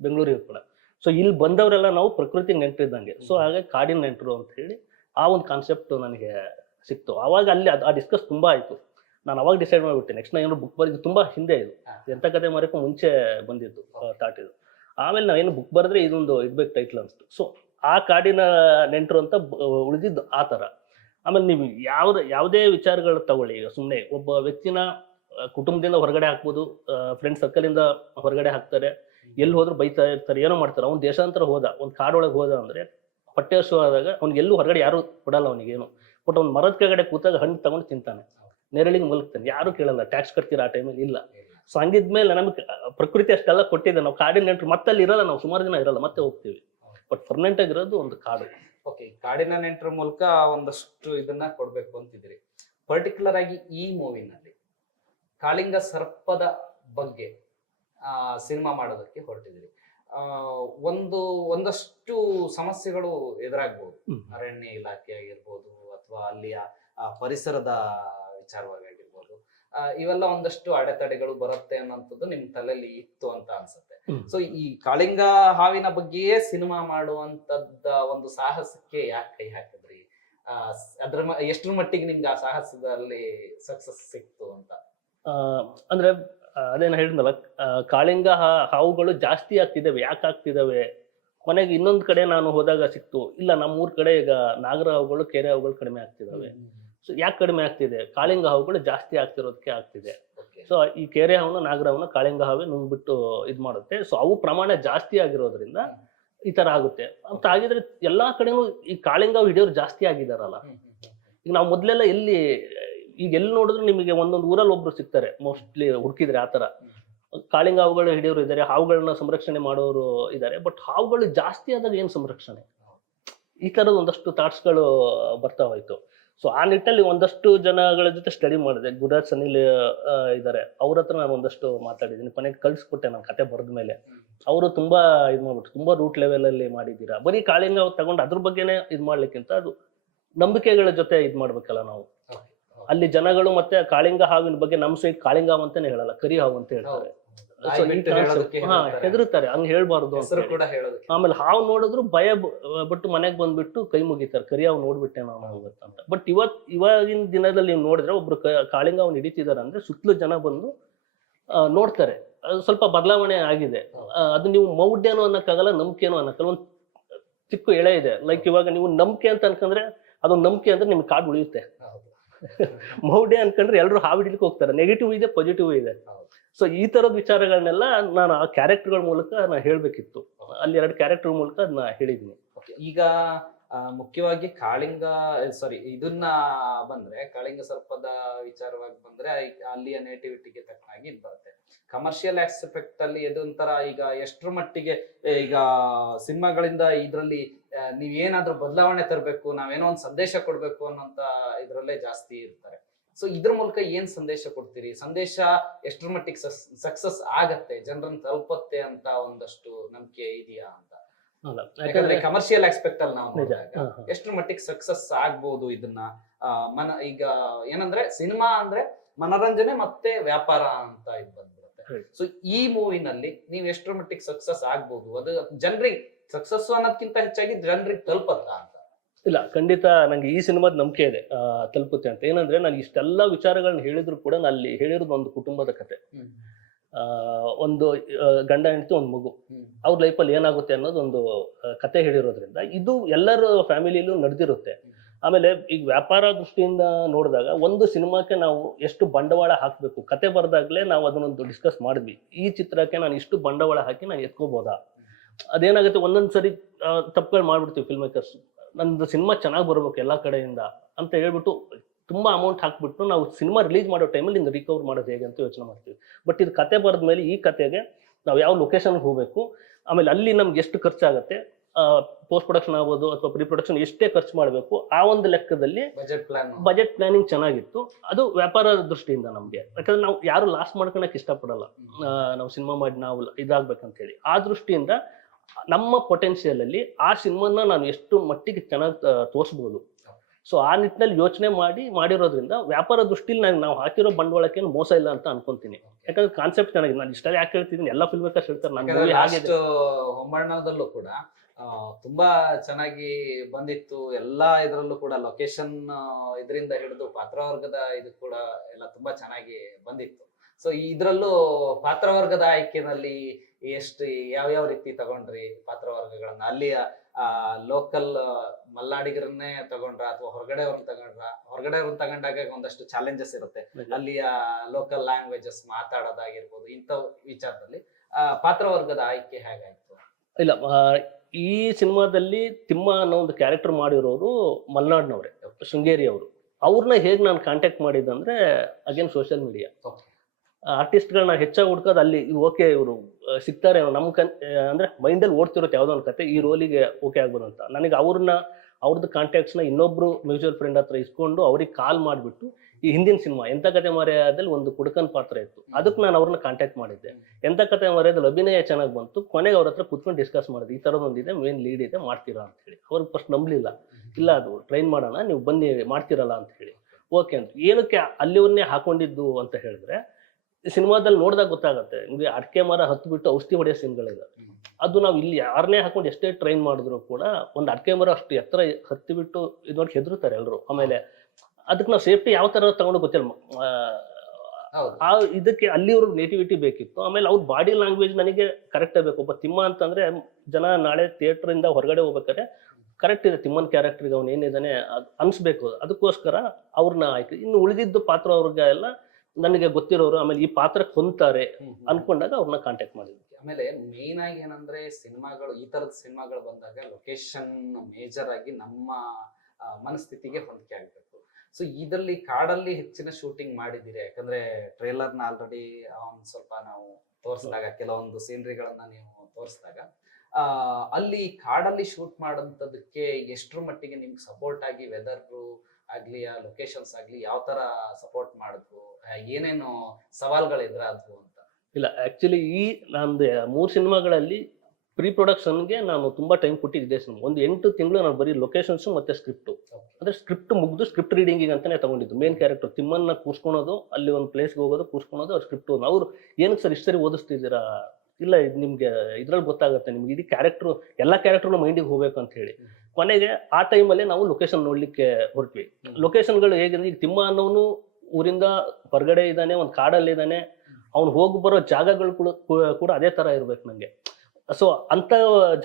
ಬೆಂಗಳೂರಿಗೆ ಕೂಡ. ಸೊ ಇಲ್ಲಿ ಬಂದವರೆಲ್ಲ ನಾವು ಪ್ರಕೃತಿ ನೆಂಟ್ರಿದ್ದಂಗೆ. ಸೊ ಹಾಗೆ ಕಾಡಿನ ನೆಂಟರು ಅಂತ ಹೇಳಿ ಆ ಒಂದು ಕಾನ್ಸೆಪ್ಟ್ ನನಗೆ ಸಿಕ್ತು. ಅವಾಗ ಅಲ್ಲಿ ಆ ಡಿಸ್ಕಸ್ ತುಂಬಾ ಆಯ್ತು. ನಾನು ಅವಾಗ ಡಿಸೈಡ್ ಮಾಡಿಬಿಟ್ಟೆ, ನೆಕ್ಸ್ಟ್ ನಾನು ಏನೋ ಬುಕ್ ಬರೆದು ತುಂಬಾ ಹಿಂದೆ ಇದು ಎಂತ ಕತೆ ಮರಕ್ಕೂ ಮುಂಚೆ ಬಂದಿದ್ದು ಥಾಟ್ ಇದು. ಆಮೇಲೆ ನಾವೇನು ಬುಕ್ ಬರೆದ್ರೆ ಇದೊಂದು ಇಡ್ಬೇಕು ಟೈಟ್ಲ್ ಅನ್ಸ್ತು. ಸೊ ಆ ಕಾಡಿನ ನೆಂಟರು ಅಂತ ಉಳಿದಿದ್ದು ಆ ಥರ. ಆಮೇಲೆ ನೀವು ಯಾವುದೇ ವಿಚಾರಗಳು ತಗೊಳ್ಳಿ, ಈಗ ಸುಮ್ಮನೆ ಒಬ್ಬ ವ್ಯಕ್ತಿನ ಕುಟುಂಬದಿಂದ ಹೊರಗಡೆ ಹಾಕ್ಬೋದು, ಫ್ರೆಂಡ್ ಸರ್ಕಲ್ ಇಂದ ಹೊರಗಡೆ ಹಾಕ್ತಾರೆ, ಎಲ್ಲಿ ಹೋದ್ರು ಬೈತಾ ಇರ್ತಾರೆ, ಏನೋ ಮಾಡ್ತಾರೆ. ಅವ್ನು ದೇಶಾಂತರ ಹೋದ, ಒಂದು ಕಾಡೊಳಗೆ ಹೋದ ಅಂದ್ರೆ ಹೊಟ್ಟೆ ಹಸು ಆದಾಗ ಅವ್ನಿಗೆ ಎಲ್ಲೂ ಹೊರಗಡೆ ಯಾರು ಕೊಡಲ್ಲ ಅವನಿಗೇನು. ಬಟ್ ಅವ್ನು ಮರದ ಕೆಳಗಡೆ ಕೂತಾಗ ಹಣ್ಣು ತಗೊಂಡು ತಿಂತಾನೆ, ನೆರಳಿಗೆ ಮಲಗ್ತಾನೆ, ಯಾರು ಕೇಳಲ್ಲ. ಟ್ಯಾಕ್ಸ್ ಕಟ್ತೀರ ಆ ಟೈಮಲ್ಲಿ ಇಲ್ಲ. ಸೊ ಹಂಗಿದ್ಮೇಲೆ ನಮಗೆ ಪ್ರಕೃತಿ ಅಷ್ಟೆಲ್ಲ ಕೊಟ್ಟಿದೆ. ನಾವು ಕಾಡಿನ ನೆಂಟರು ಮತ್ತಲ್ಲಿ ಇರಲ್ಲ, ನಾವು ಸುಮಾರು ದಿನ ಇರಲ್ಲ, ಮತ್ತೆ ಹೋಗ್ತೀವಿ. ಬಟ್ ಪರ್ಮನೆಂಟ್ ಆಗಿರೋದು ಒಂದು ಕಾಡು. ಓಕೆ, ಕಾಡಿನ ನೆಂಟರ ಮೂಲಕ ಒಂದಷ್ಟು ಇದನ್ನ ಕೊಡ್ಬೇಕು ಅಂತಿದ್ರಿ. ಪರ್ಟಿಕ್ಯುಲರ್ ಆಗಿ ಈ ಮೂವಿನಲ್ಲಿ ಕಾಳಿಂಗ ಸರ್ಪದ ಬಗ್ಗೆ ಸಿನಿಮಾ ಮಾಡೋದಕ್ಕೆ ಹೊರಟಿದ್ರಿ. ಒಂದಷ್ಟು ಸಮಸ್ಯೆಗಳು ಎದುರಾಗ್ಬೋದು, ಅರಣ್ಯ ಇಲಾಖೆ ಆಗಿರ್ಬೋದು ಅಥವಾ ಅಲ್ಲಿಯ ಪರಿಸರದ ವಿಚಾರವಾಗಿರ್ಬೋದು. ಇವೆಲ್ಲ ಒಂದಷ್ಟು ಅಡೆತಡೆಗಳು ಬರುತ್ತೆ ಅನ್ನೋಂಥದ್ದು ನಿಮ್ ತಲೆಯಲ್ಲಿ ಇತ್ತು ಅಂತ ಅನ್ಸುತ್ತೆ. ಸೊ ಈ ಕಾಳಿಂಗ ಹಾವಿನ ಬಗ್ಗೆಯೇ ಸಿನಿಮಾ ಮಾಡುವಂತದ್ದ ಒಂದು ಸಾಹಸಕ್ಕೆ ಯಾಕೆ ಕೈ ಹಾಕಿದ್ರಿ? ಎಷ್ಟರ ಮಟ್ಟಿಗೆ ನಿಮ್ಗೆ ಆ ಸಾಹಸದಲ್ಲಿ ಸಕ್ಸಸ್ ಸಿಕ್ತು ಅಂತ? ಅಂದ್ರೆ ಅದೇನ ಹೇಳಿದ್ನಲ್ಲ, ಕಾಳಿಂಗ ಹಾವುಗಳು ಜಾಸ್ತಿ ಆಗ್ತಿದಾವೆ. ಯಾಕೆ ಆಗ್ತಿದಾವೆ? ಕೊನೆಗೆ ಇನ್ನೊಂದ್ ಕಡೆ ನಾನು ಹೋದಾಗ ಸಿಕ್ತು, ಇಲ್ಲ ನಮ್ಮೂರ್ ಕಡೆ ಈಗ ನಾಗರ ಹಾವುಗಳು, ಕೆರೆ ಹಾವುಗಳು ಕಡಿಮೆ ಆಗ್ತಿದಾವೆ. ಸೊ ಯಾಕೆ ಕಡಿಮೆ ಆಗ್ತಿದೆ? ಕಾಳಿಂಗ ಹಾವುಗಳು ಜಾಸ್ತಿ ಆಗ್ತಿರೋದಕ್ಕೆ ಆಗ್ತಿದೆ. ಸೊ ಈ ಕೆರೆ ಹಾವನ್ನ ನಾಗರಹಾವನ್ನ ಕಾಳಿಂಗ ಹಾವೇ ನುಂಗ್ಬಿಟ್ಟು ಇದ್ ಮಾಡುತ್ತೆ. ಸೊ ಅವು ಪ್ರಮಾಣ ಜಾಸ್ತಿ ಆಗಿರೋದ್ರಿಂದ ಈ ತರ ಆಗುತ್ತೆ ಅಂತ ಆಗಿದ್ರೆ ಎಲ್ಲಾ ಕಡೆನೂ ಈ ಕಾಳಿಂಗ ಹಾವು ಹಿಡಿಯೋರು ಜಾಸ್ತಿ ಆಗಿದಾರಲ್ಲ. ಈಗ ನಾವು ಮೊದ್ಲೆಲ್ಲ ಈಗ ಎಲ್ಲಿ ನೋಡಿದ್ರು ನಿಮಗೆ ಒಂದೊಂದು ಊರಲ್ಲಿ ಒಬ್ರು ಸಿಗ್ತಾರೆ ಮೋಸ್ಟ್ಲಿ ಹುಡುಕಿದ್ರೆ ಆತರ. ಕಾಳಿಂಗ ಹಾವುಗಳು ಹಿಡಿಯೋರು ಇದ್ದಾರೆ, ಹಾವುಗಳನ್ನ ಸಂರಕ್ಷಣೆ ಮಾಡೋರು ಇದ್ದಾರೆ. ಬಟ್ ಹಾವುಗಳು ಜಾಸ್ತಿ ಆದಾಗ ಏನ್ ಸಂರಕ್ಷಣೆ, ಈ ತರದ ಒಂದಷ್ಟು ಥಾಟ್ಸ್ಗಳು ಬರ್ತಾ ಹೋಯ್ತು. ಸೊ ಆ ನಿಟ್ಟಲ್ಲಿ ಒಂದಷ್ಟು ಜನಗಳ ಜೊತೆ ಸ್ಟಡಿ ಮಾಡಿದೆ. ಗುರುರಾಜ್ ಸನಿಲ್ ಇದ್ದಾರೆ, ಅವ್ರ ಹತ್ರ ನಾನು ಒಂದಷ್ಟು ಮಾತಾಡಿದ್ದೀನಿ. ಕೊನೆಗೆ ಕಳ್ಸಿಕೊಟ್ಟೆ ನಾನು ಕತೆ ಬರೆದ ಮೇಲೆ. ಅವರು ತುಂಬಾ ಇದು ಮಾಡ್ಬಿಟ್ಟು ತುಂಬಾ ರೂಟ್ ಲೆವೆಲ್ ಅಲ್ಲಿ ಮಾಡಿದ್ದೀರಾ. ಬರೀ ಕಾಳಿಂಗ ಹಾವು ತಗೊಂಡು ಅದ್ರ ಬಗ್ಗೆನೇ ಇದ್ ಮಾಡ್ಲಿಕ್ಕಿಂತ ಅದು ನಂಬಿಕೆಗಳ ಜೊತೆ ಇದ್ ಮಾಡ್ಬೇಕಲ್ಲ ನಾವು. ಅಲ್ಲಿ ಜನಗಳು ಮತ್ತೆ ಕಾಳಿಂಗ ಹಾವಿನ ಬಗ್ಗೆ ನಮ್ಮ ಸೈಡ್ ಕಾಳಿಂಗ ಹಾವು ಅಂತಾನೆ ಹೇಳಲ್ಲ, ಕರಿ ಹಾವು ಅಂತ ಹೇಳ್ತಾರೆ. ಹೆದರುತ್ತಾರೆ, ಹಂಗ್ ಹೇಳ್ಬಾರ್ದು ಅಂತ. ಆಮೇಲೆ ಹಾವು ನೋಡಿದ್ರು ಭಯ ಬಟ್ಟು ಮನೆಗ್ ಬಂದ್ಬಿಟ್ಟು ಕೈ ಮುಗಿತಾರೆ, ಕರಿ ಹಾವು ನೋಡ್ಬಿಟ್ಟೆ ನಾನು ಅಂತ. ಬಟ್ ಇವಾಗಿನ ದಿನದಲ್ಲಿ ನೀವು ನೋಡಿದ್ರೆ ಒಬ್ರು ಕಾಳಿಂಗ ಹಾವು ಹಿಡಿತಿದಾರೆ ಅಂದ್ರೆ ಸುತ್ತಲೂ ಜನ ಬಂದು ನೋಡ್ತಾರೆ. ಅದು ಸ್ವಲ್ಪ ಬದಲಾವಣೆ ಆಗಿದೆ. ಅದು ನೀವು ಮೌಢ್ಯನೂ ಅನ್ನಕ್ಕಾಗಲ್ಲ, ನಂಬಿಕೆನೂ ಅನ್ನಕ್ಕಲ್ಲ. ಒಂದು ಚಿಕ್ಕ ಎಳೆ ಇದೆ. ಲೈಕ್ ಇವಾಗ ನೀವು ನಂಬಿಕೆ ಅಂತ ಅನ್ಕೊಂಡ್ರೆ ಅದೊಂದು ನಂಬಿಕೆ ಅಂದ್ರೆ ನಿಮ್ಗೆ ಕಾಡು ಉಳಿಯುತ್ತೆ. ಮೌಢ್ಯ ಅನ್ಕೊಂಡ್ರೆ ಎಲ್ಲರೂ ಹಾವು ಹಿಡಿಲಿಕ್ಕೆ ಹೋಗ್ತಾರೆ. ನೆಗೆಟಿವ್ ಇದೆ, ಪಾಸಿಟಿವ್ ಇದೆ. ಸೊ ಈ ತರದ ವಿಚಾರಗಳನ್ನೆಲ್ಲ ನಾನು ಆ ಕ್ಯಾರೆಕ್ಟರ್ಗಳ ಮೂಲಕ ನಾನು ಹೇಳ್ಬೇಕಿತ್ತು. ಅಲ್ಲಿ 2 ಕ್ಯಾರೆಕ್ಟರ್ ಮೂಲಕ ಅದನ್ನ ಹೇಳಿದೀನಿ. ಈಗ ಮುಖ್ಯವಾಗಿ ಇದನ್ನ ಬಂದ್ರೆ ಕಾಳಿಂಗ ಸರ್ಪದ ವಿಚಾರವಾಗಿ ಬಂದ್ರೆ ಅಲ್ಲಿಯ ನೇಟಿವಿಟಿಗೆ ತಕ್ಕನಾಗಿ ಇದು ಬರುತ್ತೆ. ಕಮರ್ಷಿಯಲ್ ಆಸ್ಪೆಕ್ಟ್ ಅಲ್ಲಿ ಇದೊಂಥರ ಈಗ ಎಷ್ಟರ ಮಟ್ಟಿಗೆ ಈಗ ಸಿನಿಮಾಗಳಿಂದ ಇದ್ರಲ್ಲಿ ನೀವೇನಾದ್ರೂ ಬದಲಾವಣೆ ತರಬೇಕು, ನಾವೇನೋ ಒಂದು ಸಂದೇಶ ಕೊಡ್ಬೇಕು ಅನ್ನೋಂತ ಇದ್ರಲ್ಲೇ ಜಾಸ್ತಿ ಇರ್ತಾರೆ. ಸೊ ಇದ್ರ ಮೂಲಕ ಏನ್ ಸಂದೇಶ ಕೊಡ್ತೀರಿ? ಸಂದೇಶ ಎಷ್ಟರ ಮಟ್ಟಿಗೆ ಸಕ್ಸಸ್ ಆಗತ್ತೆ, ಜನರನ್ನ ತಲುಪತ್ತೆ ಅಂತ ಒಂದಷ್ಟು ನಂಬಿಕೆ ಇದೆಯಾ ಅಂತ? ಯಾಕಂದ್ರೆ ಕಮರ್ಷಿಯಲ್ ಆಸ್ಪೆಕ್ಟ್ ಅಲ್ಲಿ ನಾವು ನೋಡಿದಾಗ ಎಷ್ಟರ ಮಟ್ಟಿಗೆ ಸಕ್ಸಸ್ ಆಗ್ಬೋದು ಇದನ್ನ? ಈಗ ಏನಂದ್ರೆ ಸಿನಿಮಾ ಅಂದ್ರೆ ಮನರಂಜನೆ ಮತ್ತೆ ವ್ಯಾಪಾರ ಅಂತ ಇದು ಬಂದ್ಬಿಡುತ್ತೆ. ಸೊ ಈ ಮೂವಿನಲ್ಲಿ ನೀವ್ ಎಷ್ಟರ ಮಟ್ಟಿಗೆ ಸಕ್ಸಸ್ ಆಗ್ಬೋದು? ಅದು ಜನರಿಗೆ ಸಕ್ಸಸ್ ಅನ್ನೋದಕ್ಕಿಂತ ಹೆಚ್ಚಾಗಿ ಜನರಿಗೆ ತಲುಪತ್ತಾ ಅಂತ? ಇಲ್ಲ, ಖಂಡಿತ ನಂಗೆ ಈ ಸಿನಿಮಾದ ನಂಬಿಕೆ ಇದೆ ತಲುಪುತ್ತೆ ಅಂತ. ಏನಂದ್ರೆ ನಾನು ಇಷ್ಟೆಲ್ಲ ವಿಚಾರಗಳನ್ನ ಹೇಳಿದ್ರು ಕೂಡ ನಾನು ಅಲ್ಲಿ ಹೇಳಿರೋದು ಒಂದು ಕುಟುಂಬದ ಕತೆ. ಒಂದು ಗಂಡ ಹೆಂಡತಿ, ಒಂದು ಮಗು, ಅವ್ರ ಲೈಫಲ್ಲಿ ಏನಾಗುತ್ತೆ ಅನ್ನೋದು ಒಂದು ಕತೆ ಹೇಳಿರೋದ್ರಿಂದ ಇದು ಎಲ್ಲರ ಫ್ಯಾಮಿಲಿಯಲ್ಲೂ ನಡೆದಿರುತ್ತೆ. ಆಮೇಲೆ ಈಗ ವ್ಯಾಪಾರ ದೃಷ್ಟಿಯಿಂದ ನೋಡಿದಾಗ ಒಂದು ಸಿನಿಮಾಕ್ಕೆ ನಾವು ಎಷ್ಟು ಬಂಡವಾಳ ಹಾಕಬೇಕು, ಕತೆ ಬರ್ದಾಗ್ಲೇ ನಾವು ಅದನ್ನೊಂದು ಡಿಸ್ಕಸ್ ಮಾಡಿದ್ವಿ. ಈ ಚಿತ್ರಕ್ಕೆ ನಾನು ಇಷ್ಟು ಬಂಡವಾಳ ಹಾಕಿ ನಾನು ಎತ್ಕೋಬೋದಾ? ಅದೇನಾಗುತ್ತೆ, ಒಂದೊಂದ್ಸರಿ ತಪ್ಪುಗಳು ಮಾಡ್ಬಿಡ್ತೀವಿ ಫಿಲ್ಮ್ ಮೇಕರ್ಸ್. ನಂದು ಸಿನಿಮಾ ಚೆನ್ನಾಗಿ ಬರ್ಬೇಕು ಎಲ್ಲ ಕಡೆಯಿಂದ ಅಂತ ಹೇಳ್ಬಿಟ್ಟು ತುಂಬಾ ಅಮೌಂಟ್ ಹಾಕ್ಬಿಟ್ಟು ನಾವು ಸಿನಿಮಾ ರಿಲೀಸ್ ಮಾಡೋ ಟೈಮಲ್ಲಿ ಹಿಂಗೆ ರಿಕವರ್ ಮಾಡೋದು ಹೇಗೆ ಅಂತ ಯೋಚನೆ ಮಾಡ್ತೀವಿ. ಬಟ್ ಇದು ಕತೆ ಬರೆದ ಮೇಲೆ ಈ ಕತೆಗೆ ನಾವು ಯಾವ ಲೊಕೇಶನ್ಗೆ ಹೋಗ್ಬೇಕು, ಆಮೇಲೆ ಅಲ್ಲಿ ನಮ್ಗೆ ಎಷ್ಟು ಖರ್ಚಾಗುತ್ತೆ, ಪೋಸ್ಟ್ ಪ್ರೊಡಕ್ಷನ್ ಆಗ್ಬೋದು ಅಥವಾ ಪ್ರೀ ಪ್ರೊಡಕ್ಷನ್ ಎಷ್ಟೇ ಖರ್ಚು ಮಾಡಬೇಕು, ಆ ಒಂದು ಲೆಕ್ಕದಲ್ಲಿ ಬಜೆಟ್ ಪ್ಲಾನಿಂಗ್ ಚೆನ್ನಾಗಿತ್ತು. ಅದು ವ್ಯಾಪಾರ ದೃಷ್ಟಿಯಿಂದ ನಮ್ಗೆ, ಯಾಕಂದ್ರೆ ನಾವು ಯಾರು ಲಾಸ್ ಮಾಡ್ಕೊಳಕ್ ಇಷ್ಟಪಡಲ್ಲ. ನಾವು ಸಿನಿಮಾ ಮಾಡಿ ನಾವು ಇದಾಗ್ಬೇಕಂತ ಹೇಳಿ ಆ ದೃಷ್ಟಿಯಿಂದ ನಮ್ಮ ಪೊಟೆನ್ಷಿಯಲ್ ಅಲ್ಲಿ ಆ ಸಿನಿಮಾನ ನಾನು ಎಷ್ಟು ಮಟ್ಟಿಗೆ ಚೆನ್ನಾಗಿ ತೋರಿಸ್ಬೋದು. ಸೊ ಆ ನಿಟ್ಟಿನಲ್ಲಿ ಯೋಚನೆ ಮಾಡಿರೋದ್ರಿಂದ ವ್ಯಾಪಾರ ದೃಷ್ಟಿಲಿ ನಾವು ಹಾಕಿರೋ ಬಂಡವಾಳಕ್ಕೆ ಮೋಸ ಇಲ್ಲ ಅಂತ ಅನ್ಕೊಂತೀನಿ. ಯಾಕಂದ್ರೆ ಕಾನ್ಸೆಪ್ಟ್ ಚೆನ್ನಾಗಿದೆ. ನಾನು ಇಷ್ಟಲ್ಲಿ ಯಾಕೆ ಹೇಳ್ತಿದ್ದೀನಿ, ಎಲ್ಲ ಫಿಲ್ಮ್ ಮೇಕರ್ಸ್ ಹೇಳ್ತಾರೆ ನಾನು ಹೊಂಬಣ್ಣದಲ್ಲೂ ಕೂಡ ತುಂಬಾ ಚೆನ್ನಾಗಿ ಬಂದಿತ್ತು. ಎಲ್ಲಾ ಇದ್ರಲ್ಲೂ ಕೂಡ ಲೊಕೇಶನ್ ಇದರಿಂದ ಹಿಡಿದು ಪಾತ್ರವರ್ಗದ ಇದು ಕೂಡ ಎಲ್ಲ ತುಂಬಾ ಚೆನ್ನಾಗಿ ಬಂದಿತ್ತು. ಸೊ ಇದ್ರಲ್ಲೂ ಪಾತ್ರವರ್ಗದ ಆಯ್ಕೆನಲ್ಲಿ ಎಷ್ಟು ಯಾವ್ಯಾವ ರೀತಿ ತಗೊಂಡ್ರಿ ಪಾತ್ರವರ್ಗಗಳನ್ನ? ಅಲ್ಲಿಯ ಲೋಕಲ್ ಮಲ್ನಾಡಿಗರನ್ನೇ ತಗೊಂಡ್ರ ಅಥವಾ ಹೊರಗಡೆಯವ್ರನ್ನ ತಗೊಂಡ್ರ? ಹೊರಗಡೆಯವ್ರನ್ನ ತಗೊಂಡಾಗ ಒಂದಷ್ಟು ಚಾಲೆಂಜಸ್ ಇರುತ್ತೆ, ಅಲ್ಲಿಯ ಲೋಕಲ್ ಲ್ಯಾಂಗ್ವೇಜಸ್ ಮಾತಾಡೋದಾಗಿರ್ಬೋದು. ಇಂಥ ವಿಚಾರದಲ್ಲಿ ಪಾತ್ರವರ್ಗದ ಆಯ್ಕೆ ಹೇಗಾಯ್ತು? ಇಲ್ಲ, ಈ ಸಿನಿಮಾದಲ್ಲಿ ತಿಮ್ಮ ಅನ್ನೋ ಒಂದು ಕ್ಯಾರೆಕ್ಟರ್ ಮಾಡಿರೋರು ಮಲ್ನಾಡ್ನವ್ರೆ, ಶೃಂಗೇರಿ ಅವರು. ಅವ್ರನ್ನ ಹೇಗೆ ನಾನು ಕಾಂಟ್ಯಾಕ್ಟ್ ಮಾಡಿದ್ದಂದ್ರೆ ಅಗೇನ್ ಸೋಷಿಯಲ್ ಮೀಡಿಯಾ. ಆರ್ಟಿಸ್ಟ್ಗಳನ್ನ ಹೆಚ್ಚಾಗಿ ಹುಡ್ಕೋದು ಅಲ್ಲಿ ಓಕೆ ಇವರು ಸಿಗ್ತಾರೆ ಅಂದ್ರೆ ಮೈಂಡಲ್ಲಿ ಓಡ್ತಿರುತ್ತೆ ಯಾವುದೋ ಒಂದು ಕತೆ, ಈ ರೋಲಿಗೆ ಓಕೆ ಆಗ್ಬೋದು ಅಂತ. ನನಗೆ ಅವ್ರದ್ದು ಕಾಂಟ್ಯಾಕ್ಟ್ಸ್ನ ಇನ್ನೊಬ್ರು ಮ್ಯೂಚುವಲ್ ಫ್ರೆಂಡ್ ಹತ್ರ ಇಸ್ಕೊಂಡು ಅವ್ರಿಗೆ ಕಾಲ್ ಮಾಡಿಬಿಟ್ಟು ಈ ಹಿಂದಿನ ಸಿನಿಮಾ ಎಂತ ಕತೆ ಮರೆಯದಲ್ಲಿ ಒಂದು ಕುಡುಕನ್ ಪಾತ್ರ ಇತ್ತು, ಅದಕ್ಕೆ ನಾನು ಅವ್ರನ್ನ ಕಾಂಟ್ಯಾಕ್ಟ್ ಮಾಡಿದ್ದೆ. ಎಂತ ಕತೆ ಮರೆಯದಲ್ಲಿ ಅಭಿನಯ ಚೆನ್ನಾಗಿ ಬಂತು. ಕೊನೆಗೆ ಅವ್ರ ಹತ್ರ ಕುತ್ಕೊಂಡು ಡಿಸ್ಕಸ್ ಮಾಡಿದೆ, ಈ ಥರದೊಂದಿದೆ, ಮೇನ್ ಲೀಡ್ ಇದೆ, ಮಾಡ್ತೀರಾ ಅಂತ ಹೇಳಿ. ಅವ್ರಿಗೆ ಫಸ್ಟ್ ನಂಬಲಿಲ್ಲ. ಇಲ್ಲ, ಅದು ಟ್ರೈನ್ ಮಾಡೋಣ, ನೀವು ಬನ್ನಿ ಮಾಡ್ತಿರಲ್ಲ ಅಂತ ಹೇಳಿ. ಓಕೆ ಅಂತ. ಏನಕ್ಕೆ ಅಲ್ಲಿವನ್ನೇ ಹಾಕೊಂಡಿದ್ದು ಅಂತ ಹೇಳಿದ್ರೆ, ಸಿನಿಮಾದಲ್ಲಿ ನೋಡಿದಾಗ ಗೊತ್ತಾಗುತ್ತೆ ನಿಮಗೆ. ಅಡಿಕೆ ಮರ ಹತ್ಬಿಟ್ಟು ಔಷಧಿ ಹೊಡೆಯೋ ಸೀನ್ಗಳಿದೆ. ಅದು ನಾವು ಇಲ್ಲಿ ಯಾರನ್ನೇ ಹಾಕೊಂಡು ಎಷ್ಟೇ ಟ್ರೈನ್ ಮಾಡಿದ್ರು ಕೂಡ ಒಂದು ಅಡಿಕೆ ಮರ ಅಷ್ಟು ಎತ್ತರ ಹತ್ತಿಬಿಟ್ಟು ಇದು ನೋಡಿ ಹೆದರುತ್ತಾರೆ ಎಲ್ಲರೂ. ಆಮೇಲೆ ಅದಕ್ಕೆ ನಾವು ಸೇಫ್ಟಿ ಯಾವ ತರ ತಗೊಂಡು ಗೊತ್ತಿಲ್ಲ. ಆ ಇದಕ್ಕೆ ಅಲ್ಲಿವ್ರಿಗೆ ನೇಟಿವಿಟಿ ಬೇಕಿತ್ತು. ಆಮೇಲೆ ಅವ್ರ ಬಾಡಿ ಲ್ಯಾಂಗ್ವೇಜ್ ನನಗೆ ಕರೆಕ್ಟ್ ಆಗಬೇಕು. ಒಬ್ಬ ತಿಮ್ಮ ಅಂತಂದ್ರೆ ಜನ ನಾಳೆ ಥಿಯೇಟರ್ ಇಂದ ಹೊರಗಡೆ ಹೋಗ್ಬೇಕಾದ್ರೆ ಕರೆಕ್ಟ್ ಇದೆ ತಿಮ್ಮನ್ ಕ್ಯಾರೆಕ್ಟರ್ಗೆ ಅವ್ನು ಏನಿದ್ದಾನೆ ಅನ್ಸ್ಬೇಕು. ಅದಕ್ಕೋಸ್ಕರ ಅವ್ರನ್ನ ಆಯ್ತು. ಇನ್ನು ಉಳಿದಿದ್ದು ಪಾತ್ರ ಅವ್ರಿಗೆ ಎಲ್ಲ ನನಗೆ ಗೊತ್ತಿರೋರು ಆಮೇಲೆ ಈ ಪಾತ್ರಕ್ಕೆ ಹೊಂದ್ತಾರೆ ಅನ್ಕೊಂಡಾಗ ಅವ್ರನ್ನ ಕಾಂಟ್ಯಾಕ್ಟ್ ಮಾಡಿದ್ವಿ. ಆಮೇಲೆ ಮೇನ್ ಆಗಿ ಏನಂದ್ರೆ ಸಿನಿಮಾಗಳು, ಈ ತರದ ಸಿನಿಮಾಗಳು ಬಂದಾಗ ಲೊಕೇಶನ್ ಮೇಜರ್ ಆಗಿ ನಮ್ಮ ಮನಸ್ಥಿತಿಗೆ ಹೊಂದಿಕೆ ಆಗ್ಬೇಕು. ಸೊ ಇದರಲ್ಲಿ ಕಾಡಲ್ಲಿ ಹೆಚ್ಚಿನ ಶೂಟಿಂಗ್ ಮಾಡಿದ್ದೀರಿ, ಯಾಕಂದ್ರೆ ಟ್ರೇಲರ್ನ ಆಲ್ರೆಡಿ ಒಂದ್ ಸ್ವಲ್ಪ ನಾವು ತೋರಿಸಿದಾಗ, ಕೆಲವೊಂದು ಸೀನರಿಗಳನ್ನ ನೀವು ತೋರಿಸಿದಾಗ ಅಲ್ಲಿ ಕಾಡಲ್ಲಿ ಶೂಟ್ ಮಾಡೋಂಥದಕ್ಕೆ ಎಷ್ಟರ ಮಟ್ಟಿಗೆ ನಿಮ್ಗೆ ಸಪೋರ್ಟ್ ಆಗಿ ವೆದರ್ ಆಗ್ಲಿ ಆ ಲೊಕೇಶನ್ಸ್ ಆಗ್ಲಿ ಯಾವ ತರ ಸಪೋರ್ಟ್ ಮಾಡಿದ್ವು, ಏನೇನು ಸವಾಲ್ಗಳು ಎದುರಾದ್ವು ಅಂತ? ಇಲ್ಲ, ಆಕ್ಚುಲಿ ಈ ನಂದು 3 ಸಿನಿಮಾಗಳಲ್ಲಿ ಪ್ರೀ ಪ್ರೊಡಕ್ಷನ್ಗೆ ನಾನು ತುಂಬಾ ಟೈಮ್ ಕೊಟ್ಟಿದ್ದೆ. ಒಂದು 8 ತಿಂಗಳು ನಾನು ಬರೀ ಲೊಕೇಶನ್ಸ್ ಮತ್ತೆ ಸ್ಕ್ರಿಪ್ಟ್, ಅಂದ್ರೆ ಸ್ಕ್ರಿಪ್ಟ್ ಮುಗಿದು ಸ್ಕ್ರಿಪ್ಟ್ ರೀಡಿಂಗಿಗೆ ಅಂತಾನೆ ತಗೊಂಡಿದ್ದು. ಮೇನ್ ಕ್ಯಾರೆಕ್ಟರ್ ತಿಮ್ಮನ್ನ ಕೂರ್ಸ್ಕೊಳೋದು, ಅಲ್ಲಿ ಒಂದು ಪ್ಲೇಸ್ಗೆ ಹೋಗೋದು, ಕೂರ್ಸ್ಕೊಳೋದು, ಅವ್ರ ಸ್ಕ್ರಿಪ್ಟ್. ಅವ್ರು ಏನಕ್ಕೆ ಸರ್ ಇಷ್ಟು ಸರಿ ಓದಿಸ್ತಿದ್ದೀರಾ? ಇಲ್ಲ, ಇದು ನಿಮ್ಗೆ ಇದ್ರಲ್ಲಿ ಗೊತ್ತಾಗುತ್ತೆ, ನಿಮ್ಗೆ ಇಡೀ ಕ್ಯಾರೆಕ್ಟರ್ ಎಲ್ಲ ಕ್ಯಾರೆಕ್ಟರ್ನ ಮೈಂಡಿಗೆ ಹೋಗ್ಬೇಕು ಅಂತ ಹೇಳಿ. ಕೊನೆಗೆ ಆ ಟೈಮಲ್ಲೇ ನಾವು ಲೊಕೇಶನ್ ನೋಡ್ಲಿಕ್ಕೆ ಹೊರಟ್ವಿ. ಲೊಕೇಶನ್ಗಳು ಹೇಗಂದ್ರೆ, ಈಗ ತಿಮ್ಮ ಅನ್ನೋನು ಊರಿಂದ ಹೊರಗಡೆ ಇದ್ದಾನೆ, ಒಂದು ಕಾಡಲ್ಲಿ ಇದ್ದಾನೆ, ಅವ್ನು ಹೋಗಿ ಬರೋ ಜಾಗಗಳು ಕೂಡ ಅದೇ ತರ ಇರ್ಬೇಕು ನಂಗೆ. ಸೊ ಅಂತ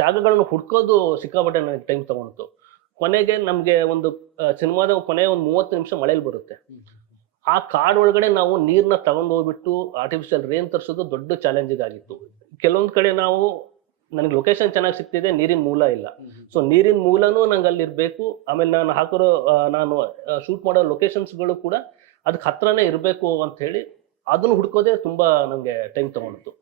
ಜಾಗಗಳನ್ನು ಹುಡ್ಕೋದು ಸಿಕ್ಕಾಪಟ್ಟೆ ನನಗೆ ಟೈಮ್ ತಗೊಂಡು. ಕೊನೆಗೆ ನಮ್ಗೆ ಒಂದು ಸಿನಿಮಾದ ಕೊನೆ ಒಂದು 30 ನಿಮಿಷ ಮಳೆಯಲ್ಲಿ ಬರುತ್ತೆ. ಆ ಕಾಡ್ ಒಳಗಡೆ ನಾವು ನೀರ್ನ ತಗೊಂಡು ಹೋಗ್ಬಿಟ್ಟು ಆರ್ಟಿಫಿಷಿಯಲ್ ರೇನ್ ತರಿಸೋದು ದೊಡ್ಡ ಚಾಲೆಂಜಿಂಗ್ ಆಗಿತ್ತು. ಕೆಲವೊಂದ್ ಕಡೆ ನಾವು, ನನಗೆ ಲೊಕೇಶನ್ ಚೆನ್ನಾಗಿ ಸಿಗ್ತಿದೆ, ನೀರಿನ ಮೂಲ ಇಲ್ಲ. ಸೊ ನೀರಿನ ಮೂಲನೂ ನಂಗೆ ಅಲ್ಲಿರ್ಬೇಕು. ಆಮೇಲೆ ನಾನು ಶೂಟ್ ಮಾಡೋ ಲೊಕೇಶನ್ಸ್ಗಳು ಕೂಡ ಅದಕ್ಕೆ ಹತ್ರನೇ ಇರಬೇಕು ಅಂತ ಹೇಳಿ ಅದನ್ನು ಹುಡ್ಕೋದೇ ತುಂಬಾ ನಂಗೆ ಟೈಮ್ ತಗೊಂಡಿತ್ತು.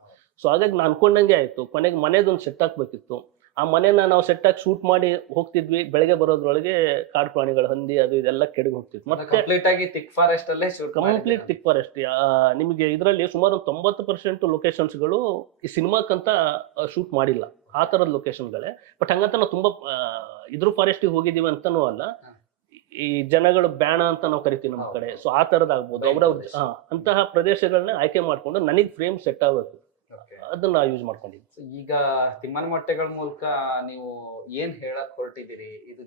ಸೊ ಹಾಗಾಗಿ ನಾನು ಅನ್ಕೊಂಡಂಗೆ ಆಯ್ತು. ಕೊನೆಗೆ ಮನೆದೊಂದು ಸೆಟ್ ಹಾಕ್ಬೇಕಿತ್ತು. ಆ ಮನೆನ ನಾವು ಸೆಟ್ ಹಾಕಿ ಶೂಟ್ ಮಾಡಿ ಹೋಗ್ತಿದ್ವಿ. ಬೆಳಗ್ಗೆ ಬರೋದ್ರೊಳಗೆ ಕಾಡು ಪ್ರಾಣಿಗಳು, ಹಂದಿ, ಅದು ಇದೆಲ್ಲ ಕೆಡಗಿ ಹೋಗ್ತಿತ್ತು. ಮತ್ತೆ ಕಂಪ್ಲೀಟ್ ಆಗಿ ಥಿಕ್ ಫಾರೆಸ್ಟ್ ಅಲ್ಲೇ ಕಂಪ್ಲೀಟ್ ಥಿಕ್ ಫಾರೆಸ್ಟ್. ನಿಮಗೆ ಇದರಲ್ಲಿ ಸುಮಾರು 90% ಲೊಕೇಶನ್ಸ್ಗಳು ಈ ಸಿನಿಮಾಕ್ಕಂತ ಶೂಟ್ ಮಾಡಿಲ್ಲ, ಆ ತರದ ಲೊಕೇಶನ್ಗಳೇ. ಬಟ್ ಹಂಗಂತ ನಾವು ತುಂಬಾ ಇದ್ರ ಫಾರೆಸ್ಟಿಗೆ ಹೋಗಿದೀವಿ ಅಂತಾನೂ ಅಲ್ಲ. ಈ ಜನಗಳು ಬ್ಯಾಣ ಅಂತ ನಾವು ಕರಿತೀವಿ ನಮ್ಮ ಕಡೆ. ಸೊ ಆ ತರದಾಗ್ಬೋದು. ಅಂತಹ ಪ್ರದೇಶಗಳನ್ನ ಆಯ್ಕೆ ಮಾಡ್ಕೊಂಡು ನನಗೆ ಫ್ರೇಮ್ ಸೆಟ್ ಆಗ್ಬೇಕು, ಅದನ್ನ ಯೂಸ್ ಮಾಡ್ಕೊಂಡಿದ್ವಿ. ಈಗ ತಿಮ್ಮನ ಮೊಟ್ಟೆಗಳ ಮೂಲಕ ನೀವು ಏನ್ ಹೇಳಕ್ ಹೊರಟಿದ್ದೀರಿ, ಇದು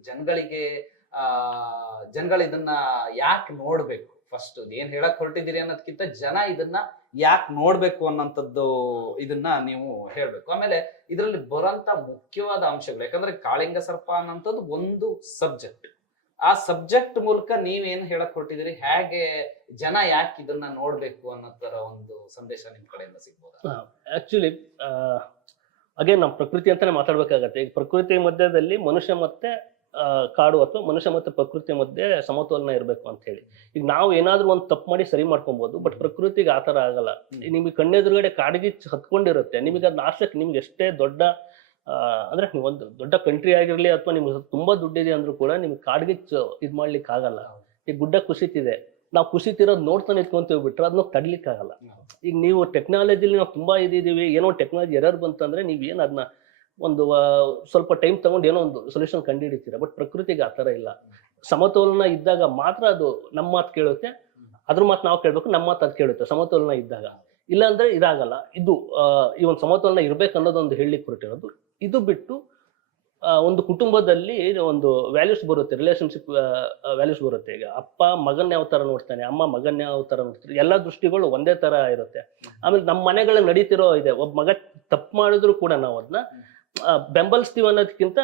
ಜನಗಳು ಇದನ್ನ ಯಾಕೆ ನೋಡ್ಬೇಕು? ಫಸ್ಟ್ ಏನ್ ಹೇಳಕ್ ಹೊರಟಿದ್ದೀರಿ ಅನ್ನೋದಕ್ಕಿಂತ ಜನ ಇದನ್ನ ಯಾಕೆ ನೋಡ್ಬೇಕು ಅನ್ನೋಂಥದ್ದು ಇದನ್ನ ನೀವು ಹೇಳ್ಬೇಕು. ಆಮೇಲೆ ಇದರಲ್ಲಿ ಬರೋಂತ ಮುಖ್ಯವಾದ ಅಂಶಗಳು, ಯಾಕಂದ್ರೆ ಕಾಳಿಂಗ ಸರ್ಪ ಅನ್ನೋಂಥದ್ದು ಒಂದು ಸಬ್ಜೆಕ್ಟ್. ಆ ಸಬ್ಜೆಕ್ಟ್ ಮೂಲಕ ನೀವೇನ್ ಹೇಳಕ್ ಹೊರಟಿದ್ದೀರಿ, ಹೇಗೆ ಜನ ಯಾಕೆ ಇದನ್ನ ನೋಡ್ಬೇಕು ಅನ್ನೋ ತರ ಒಂದು ಸಂದೇಶ ನಿಮ್ ಕಡೆಯಿಂದ ಸಿಗ್ಬೋದಾ? ಆಕ್ಚುಲಿ ಅಗೇನ್ ನಾವು ಪ್ರಕೃತಿ ಅಂತಾನೆ ಮಾತಾಡ್ಬೇಕಾಗತ್ತೆ. ಈಗ ಪ್ರಕೃತಿ ಮಧ್ಯದಲ್ಲಿ ಮನುಷ್ಯ ಮತ್ತೆ ಕಾಡು, ಅಥವಾ ಮನುಷ್ಯ ಮತ್ತೆ ಪ್ರಕೃತಿ ಮಧ್ಯೆ ಸಮತೋಲನ ಇರಬೇಕು ಅಂತ ಹೇಳಿ. ಈಗ ನಾವು ಏನಾದ್ರೂ ಒಂದು ತಪ್ಪು ಮಾಡಿ ಸರಿ ಮಾಡ್ಕೊಬಹುದು, ಬಟ್ ಪ್ರಕೃತಿಗೆ ಆತರ ಆಗಲ್ಲ. ನಿಮ್ಗೆ ಕಣ್ಣೆದುರುಗಡೆ ಕಾಡಿಗೆ ಹತ್ಕೊಂಡಿರುತ್ತೆ, ನಿಮಗೆ ಅದನ್ನ ಆಸಕ್ತಿ, ನಿಮ್ಗೆ ಎಷ್ಟೇ ದೊಡ್ಡ ಅಂದ್ರೆ ನೀವು ಒಂದು ದೊಡ್ಡ ಕಂಟ್ರಿ ಆಗಿರ್ಲಿ, ಅಥವಾ ನಿಮ್ಗೆ ತುಂಬಾ ದುಡ್ಡಿದೆ ಅಂದ್ರೂ ಕೂಡ ನಿಮ್ಗೆ ಕಾಡ್ಗೆ ಇದ್ ಮಾಡ್ಲಿಕ್ಕೆ ಆಗಲ್ಲ. ಈಗ ಗುಡ್ಡ ಕುಸಿತಿದೆ, ನಾವು ಕುಸಿತಿರೋದು ನೋಡ್ತಾ ನಿಂತ್ಕೊಂತೀವಿ ಬಿಟ್ರೆ ಅದನ್ನ ತಡ್ಲಿಕ್ಕೆ ಆಗಲ್ಲ. ಈಗ ನೀವು ಟೆಕ್ನಾಲಜಿಲಿ ನಾವು ತುಂಬಾ ಇದ್ದೀವಿ, ಏನೋ ಟೆಕ್ನಾಲಜಿ ಎರರ್ ಬಂತಂದ್ರೆ ನೀವೇನು ಅದನ್ನ ಒಂದು ಸ್ವಲ್ಪ ಟೈಮ್ ತಗೊಂಡು ಏನೋ ಒಂದು ಸೊಲ್ಯೂಷನ್ ಕಂಡುಹಿಡಿತೀರ. ಬಟ್ ಪ್ರಕೃತಿಗೆ ಆ ತರ ಇಲ್ಲ. ಸಮತೋಲನ ಇದ್ದಾಗ ಮಾತ್ರ ಅದು ನಮ್ಮ ಮಾತು ಕೇಳುತ್ತೆ, ಅದ್ರ ಮಾತು ನಾವು ಕೇಳ್ಬೇಕು, ನಮ್ಮ ಮಾತು ಅದು ಕೇಳುತ್ತೆ ಸಮತೋಲನ ಇದ್ದಾಗ. ಇಲ್ಲ ಅಂದ್ರೆ ಇದಾಗಲ್ಲ. ಇದು ಈ ಒಂದು ಸಮತೋಲನ ಇರ್ಬೇಕು ಅನ್ನೋದೊಂದು ಹೇಳಲಿಕ್ಕೆ ಹೊರಟಿರೋದು. ಇದು ಬಿಟ್ಟು ಒಂದು ಕುಟುಂಬದಲ್ಲಿ ಒಂದು ವ್ಯಾಲ್ಯೂಸ್ ಬರುತ್ತೆ, ರಿಲೇಶನ್ಶಿಪ್ ವ್ಯಾಲ್ಯೂಸ್ ಬರುತ್ತೆ. ಈಗ ಅಪ್ಪ ಮಗನ್ ಯಾವ ತರ ನೋಡ್ತಾನೆ, ಅಮ್ಮ ಮಗನ್ ಯಾವ ತರ ನೋಡ್ತಾರೆ, ಎಲ್ಲಾ ದೃಷ್ಟಿಗಳು ಒಂದೇ ತರ ಇರುತ್ತೆ. ಆಮೇಲೆ ನಮ್ಮ ಮನೆಗಳಲ್ಲಿ ನಡೀತಿರೋ ಇದೆ, ಒಬ್ಬ ಮಗ ತಪ್ಪು ಮಾಡಿದ್ರು ಕೂಡ ನಾವು ಅದನ್ನ ಬೆಂಬಲಿಸ್ತೀವಿ ಅನ್ನೋದಕ್ಕಿಂತ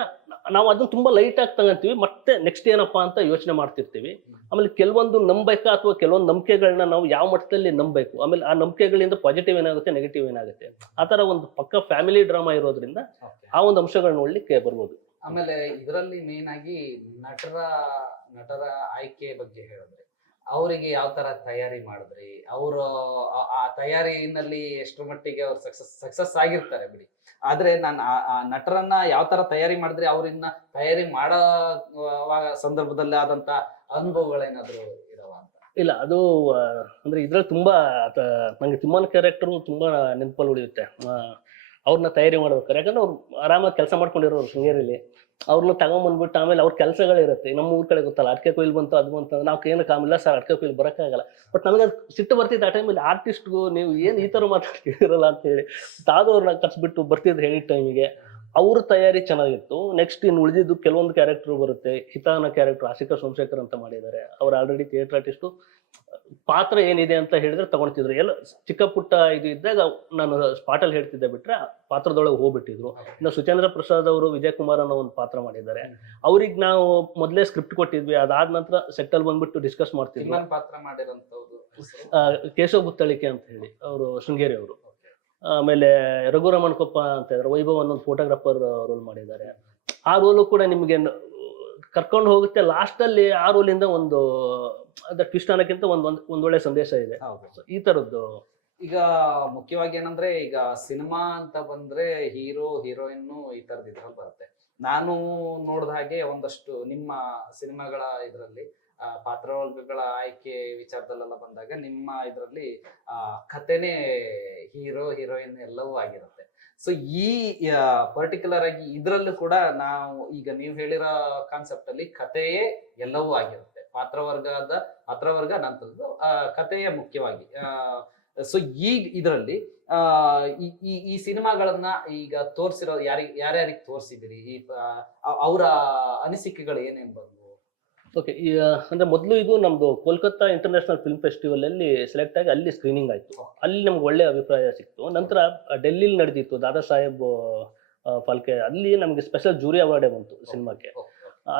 ನಾವು ಅದನ್ನ ತುಂಬಾ ಲೈಟ್ ಆಗಿ ತಗೊಂತೀವಿ. ಮತ್ತೆ ನೆಕ್ಸ್ಟ್ ಏನಪ್ಪಾ ಅಂತ ಯೋಚನೆ ಮಾಡ್ತಿರ್ತೀವಿ. ಆಮೇಲೆ ಕೆಲವೊಂದು ನಂಬೇಕಾ ಅಥವಾ ಕೆಲವೊಂದು ನಂಬಿಕೆಗಳನ್ನ ನಾವು ಯಾವ ಮಟ್ಟದಲ್ಲಿ ನಂಬಬೇಕು, ಆಮೇಲೆ ಆ ನಂಬಿಕೆಗಳಿಂದ ಪಾಸಿಟಿವ್ ಏನಾಗುತ್ತೆ, ನೆಗೆಟಿವ್ ಏನಾಗುತ್ತೆ, ಆ ತರ ಒಂದು ಪಕ್ಕ ಫ್ಯಾಮಿಲಿ ಡ್ರಾಮಾ ಇರೋದ್ರಿಂದ ಆ ಒಂದು ಅಂಶಗಳನ್ನ ನೋಡ್ಲಿಕ್ಕೆ ಬರ್ಬೋದು. ಆಮೇಲೆ ಇದರಲ್ಲಿ ಮೇನ್ ಆಗಿ ನಟರ ಆಯ್ಕೆ ಬಗ್ಗೆ ಹೇಳಿದ್ರೆ, ಅವರಿಗೆ ಯಾವ ತರ ತಯಾರಿ ಮಾಡಿದ್ರಿ, ಅವರು ಆ ತಯಾರಿನಲ್ಲಿ ಎಷ್ಟರ ಮಟ್ಟಿಗೆ ಅವ್ರು ಸಕ್ಸಸ್ ಆಗಿರ್ತಾರೆ ಬಿಡಿ. ಆದ್ರೆ ನಾನು ಆ ನಟರನ್ನ ಯಾವ ತರ ತಯಾರಿ ಮಾಡಿದ್ರೆ, ಅವ್ರನ್ನ ತಯಾರಿ ಮಾಡೋ ಸಂದರ್ಭದಲ್ಲಿ ಆದಂತ ಅನುಭವಗಳೇನಾದ್ರು ಇದಾವ ಅಂತ? ಇಲ್ಲ, ಅದು ಅಂದ್ರೆ ಇದ್ರಲ್ಲಿ ತುಂಬಾ ನಂಗೆ ತಿಮ್ಮನ ಕ್ಯಾರೆಕ್ಟರ್ ತುಂಬಾ ನೆನಪಲ್ಲಿ ಉಳಿಯುತ್ತೆ. ಅವ್ರನ್ನ ತಯಾರಿ ಮಾಡ್ಬೇಕಾರೆ, ಯಾಕಂದ್ರೆ ಅವ್ರು ಆರಾಮಾಗಿ ಕೆಲಸ ಮಾಡ್ಕೊಂಡಿರೋರು ಶೃಂಗೇರಿಲಿ. ಅವ್ರನ್ನ ತಗೊಂಡ್ಬಂದ್ಬಿಟ್ಟು ಆಮೇಲೆ ಅವ್ರ ಕೆಲಸಗಳಿರುತ್ತೆ. ನಮ್ಮ ಊರ್ ಕಡೆ ಗೊತ್ತಲ್ಲ, ಅಡಿಕೆ ಕೊಯ್ಲು ಬಂತು ಅದು ಬಂತು, ನಾವು ಏನಕ್ಕೆ ಆಮೇಲೆ ಸರ್ ಅಡಿಕೆ ಕೊಯ್ಲು ಬರೋಕ್ಕಾಗಲ್ಲ. ಬಟ್ ನಮಗೆ ಅದು ಸಿಟ್ಟು ಬರ್ತಿತ್ತು ಆ ಟೈಮಲ್ಲಿ. ಆರ್ಟಿಸ್ಟ್ಗೂ ನೀವು ಏನು ಈ ಥರ ಮಾತಾಡ್ತಿರಲ್ಲ ಅಂತ ಹೇಳಿ ತಾದವ್ರನ್ನ ಕರ್ಸ್ಬಿಟ್ಟು ಬರ್ತಿದ್ರು ಹೇಳಿದ ಟೈಮಿಗೆ. ಅವ್ರ ತಯಾರಿ ಚೆನ್ನಾಗಿತ್ತು. ನೆಕ್ಸ್ಟ್ ಇನ್ನು ಉಳಿದಿದ್ದು ಕೆಲವೊಂದು ಕ್ಯಾರೆಕ್ಟರ್ ಬರುತ್ತೆ. ಹಿತಾನ ಕ್ಯಾರೆಕ್ಟರ್ ಆಶಿಕಾ ಸೋಮಶೇಖರ್ ಅಂತ ಮಾಡಿದ್ದಾರೆ. ಅವ್ರು ಆಲ್ರೆಡಿ ಥಿಯೇಟರ್ ಆರ್ಟಿಸ್ಟು. ಪಾತ್ರ ಏನಿದೆ ಅಂತ ಹೇಳಿದ್ರೆ ತಗೊಳ್ತಿದ್ರು. ಎಲ್ಲ ಚಿಕ್ಕ ಪುಟ್ಟ ಇದು ಇದ್ದಾಗ ನಾನು ಸ್ಪಾಟಲ್ಲಿ ಹೇಳ್ತಿದ್ದೆ, ಬಿಟ್ರೆ ಪಾತ್ರದೊಳಗೆ ಹೋಗ್ಬಿಟ್ಟಿದ್ರು. ಇನ್ನು ಸುಚೇಂದ್ರ ಪ್ರಸಾದ್ ಅವರು ವಿಜಯ್ ಕುಮಾರ್ ಅನ್ನೋ ಒಂದು ಪಾತ್ರ ಮಾಡಿದ್ದಾರೆ. ಅವ್ರಿಗೆ ನಾವು ಮೊದಲೇ ಸ್ಕ್ರಿಪ್ಟ್ ಕೊಟ್ಟಿದ್ವಿ. ಅದಾದ ನಂತರ ಸೆಟ್ಟಲ್ ಬಂದ್ಬಿಟ್ಟು ಡಿಸ್ಕಸ್ ಮಾಡ್ತಿದ್ವಿ. ಪಾತ್ರ ಮಾಡಿರೋಂಥವ್ರು ಕೇಶವ್ ಗುತ್ತಳಿಕೆ ಅಂತ ಹೇಳಿ, ಅವರು ಶೃಂಗೇರಿ ಅವರು. ಆಮೇಲೆ ರಘುರಮಣ್ ಕೊಪ್ಪ ಅಂತ ಇದ್ದಾರೆ, ವೈಭವ್ ಅನ್ನೊಂದು ಫೋಟೋಗ್ರಾಫರ್ ರೋಲ್ ಮಾಡಿದ್ದಾರೆ. ಆ ರೋಲು ಕೂಡ ನಿಮಗೆ ಕರ್ಕೊಂಡು ಹೋಗುತ್ತೆ. ಲಾಸ್ಟ್ ಅಲ್ಲಿ ಆ ರೋಲಿಂದ ಒಂದು ಟ್ವಿಸ್ಟ್ ಅನ್ನೋಕ್ಕಿಂತ ಒಂದ್ ಒಳ್ಳೆ ಸಂದೇಶ ಇದೆ. So, ಈ ತರದ್ದು. ಈಗ ಮುಖ್ಯವಾಗಿ ಏನಂದ್ರೆ, ಈಗ ಸಿನಿಮಾ ಅಂತ ಬಂದ್ರೆ ಹೀರೋ ಹೀರೋಯಿನ್ ಈ ತರದ್ ಇದ್ರಲ್ಲಿ ಬರುತ್ತೆ. ನಾನು ನೋಡಿದ ಹಾಗೆ ಒಂದಷ್ಟು ನಿಮ್ಮ ಸಿನಿಮಾಗಳ ಇದರಲ್ಲಿ ಪಾತ್ರಗಳ ಆಯ್ಕೆ ವಿಚಾರದಲ್ಲೆಲ್ಲ ಬಂದಾಗ ನಿಮ್ಮ ಇದರಲ್ಲಿ ಕಥೆನೇ ಹೀರೋ ಹೀರೋಯಿನ್ ಎಲ್ಲವೂ ಆಗಿರುತ್ತೆ. ಸೊ ಈ ಪರ್ಟಿಕ್ಯುಲರ್ ಆಗಿ ಇದ್ರಲ್ಲೂ ಕೂಡ ನಾವು ಈಗ ನೀವು ಹೇಳಿರೋ ಕಾನ್ಸೆಪ್ಟ್ ಅಲ್ಲಿ ಕಥೆಯೇ ಎಲ್ಲವೂ ಆಗಿರುತ್ತೆ. ಪಾತ್ರವರ್ಗ ನಂತರದ್ದು ಕಥೆಯೇ ಮುಖ್ಯವಾಗಿ. ಸೊ ಈಗ ಇದರಲ್ಲಿ ಈ ಸಿನಿಮಾಗಳನ್ನ ಈಗ ತೋರ್ಸಿರೋ ಯಾರ್ಯಾರಿಗೆ ತೋರ್ಸಿದಿರಿ, ಅವರ ಅನಿಸಿಕೆಗಳು ಏನೇನ್ ಬಂದ್ವು? ಓಕೆ, ಅಂದ್ರೆ ಮೊದಲು ಇದು ನಮ್ದು ಕೋಲ್ಕತ್ತಾ ಇಂಟರ್ನ್ಯಾಷನಲ್ ಫಿಲ್ಮ್ ಫೆಸ್ಟಿವಲ್ ಅಲ್ಲಿ ಸೆಲೆಕ್ಟ್ ಆಗಿ ಅಲ್ಲಿ ಸ್ಕ್ರೀನಿಂಗ್ ಆಯ್ತು. ಅಲ್ಲಿ ನಮ್ಗೆ ಒಳ್ಳೆ ಅಭಿಪ್ರಾಯ ಸಿಕ್ತು. ನಂತರ ಡೆಲ್ಲಿಲಿ ನಡೆದಿತ್ತು ದಾದಾ ಸಾಹೇಬ್ ಫಾಲ್ಕೆ, ಅಲ್ಲಿ ನಮ್ಗೆ ಸ್ಪೆಷಲ್ ಜೂರಿ ಅವಾರ್ಡೇ ಬಂತು ಸಿನಿಮಾಕ್ಕೆ.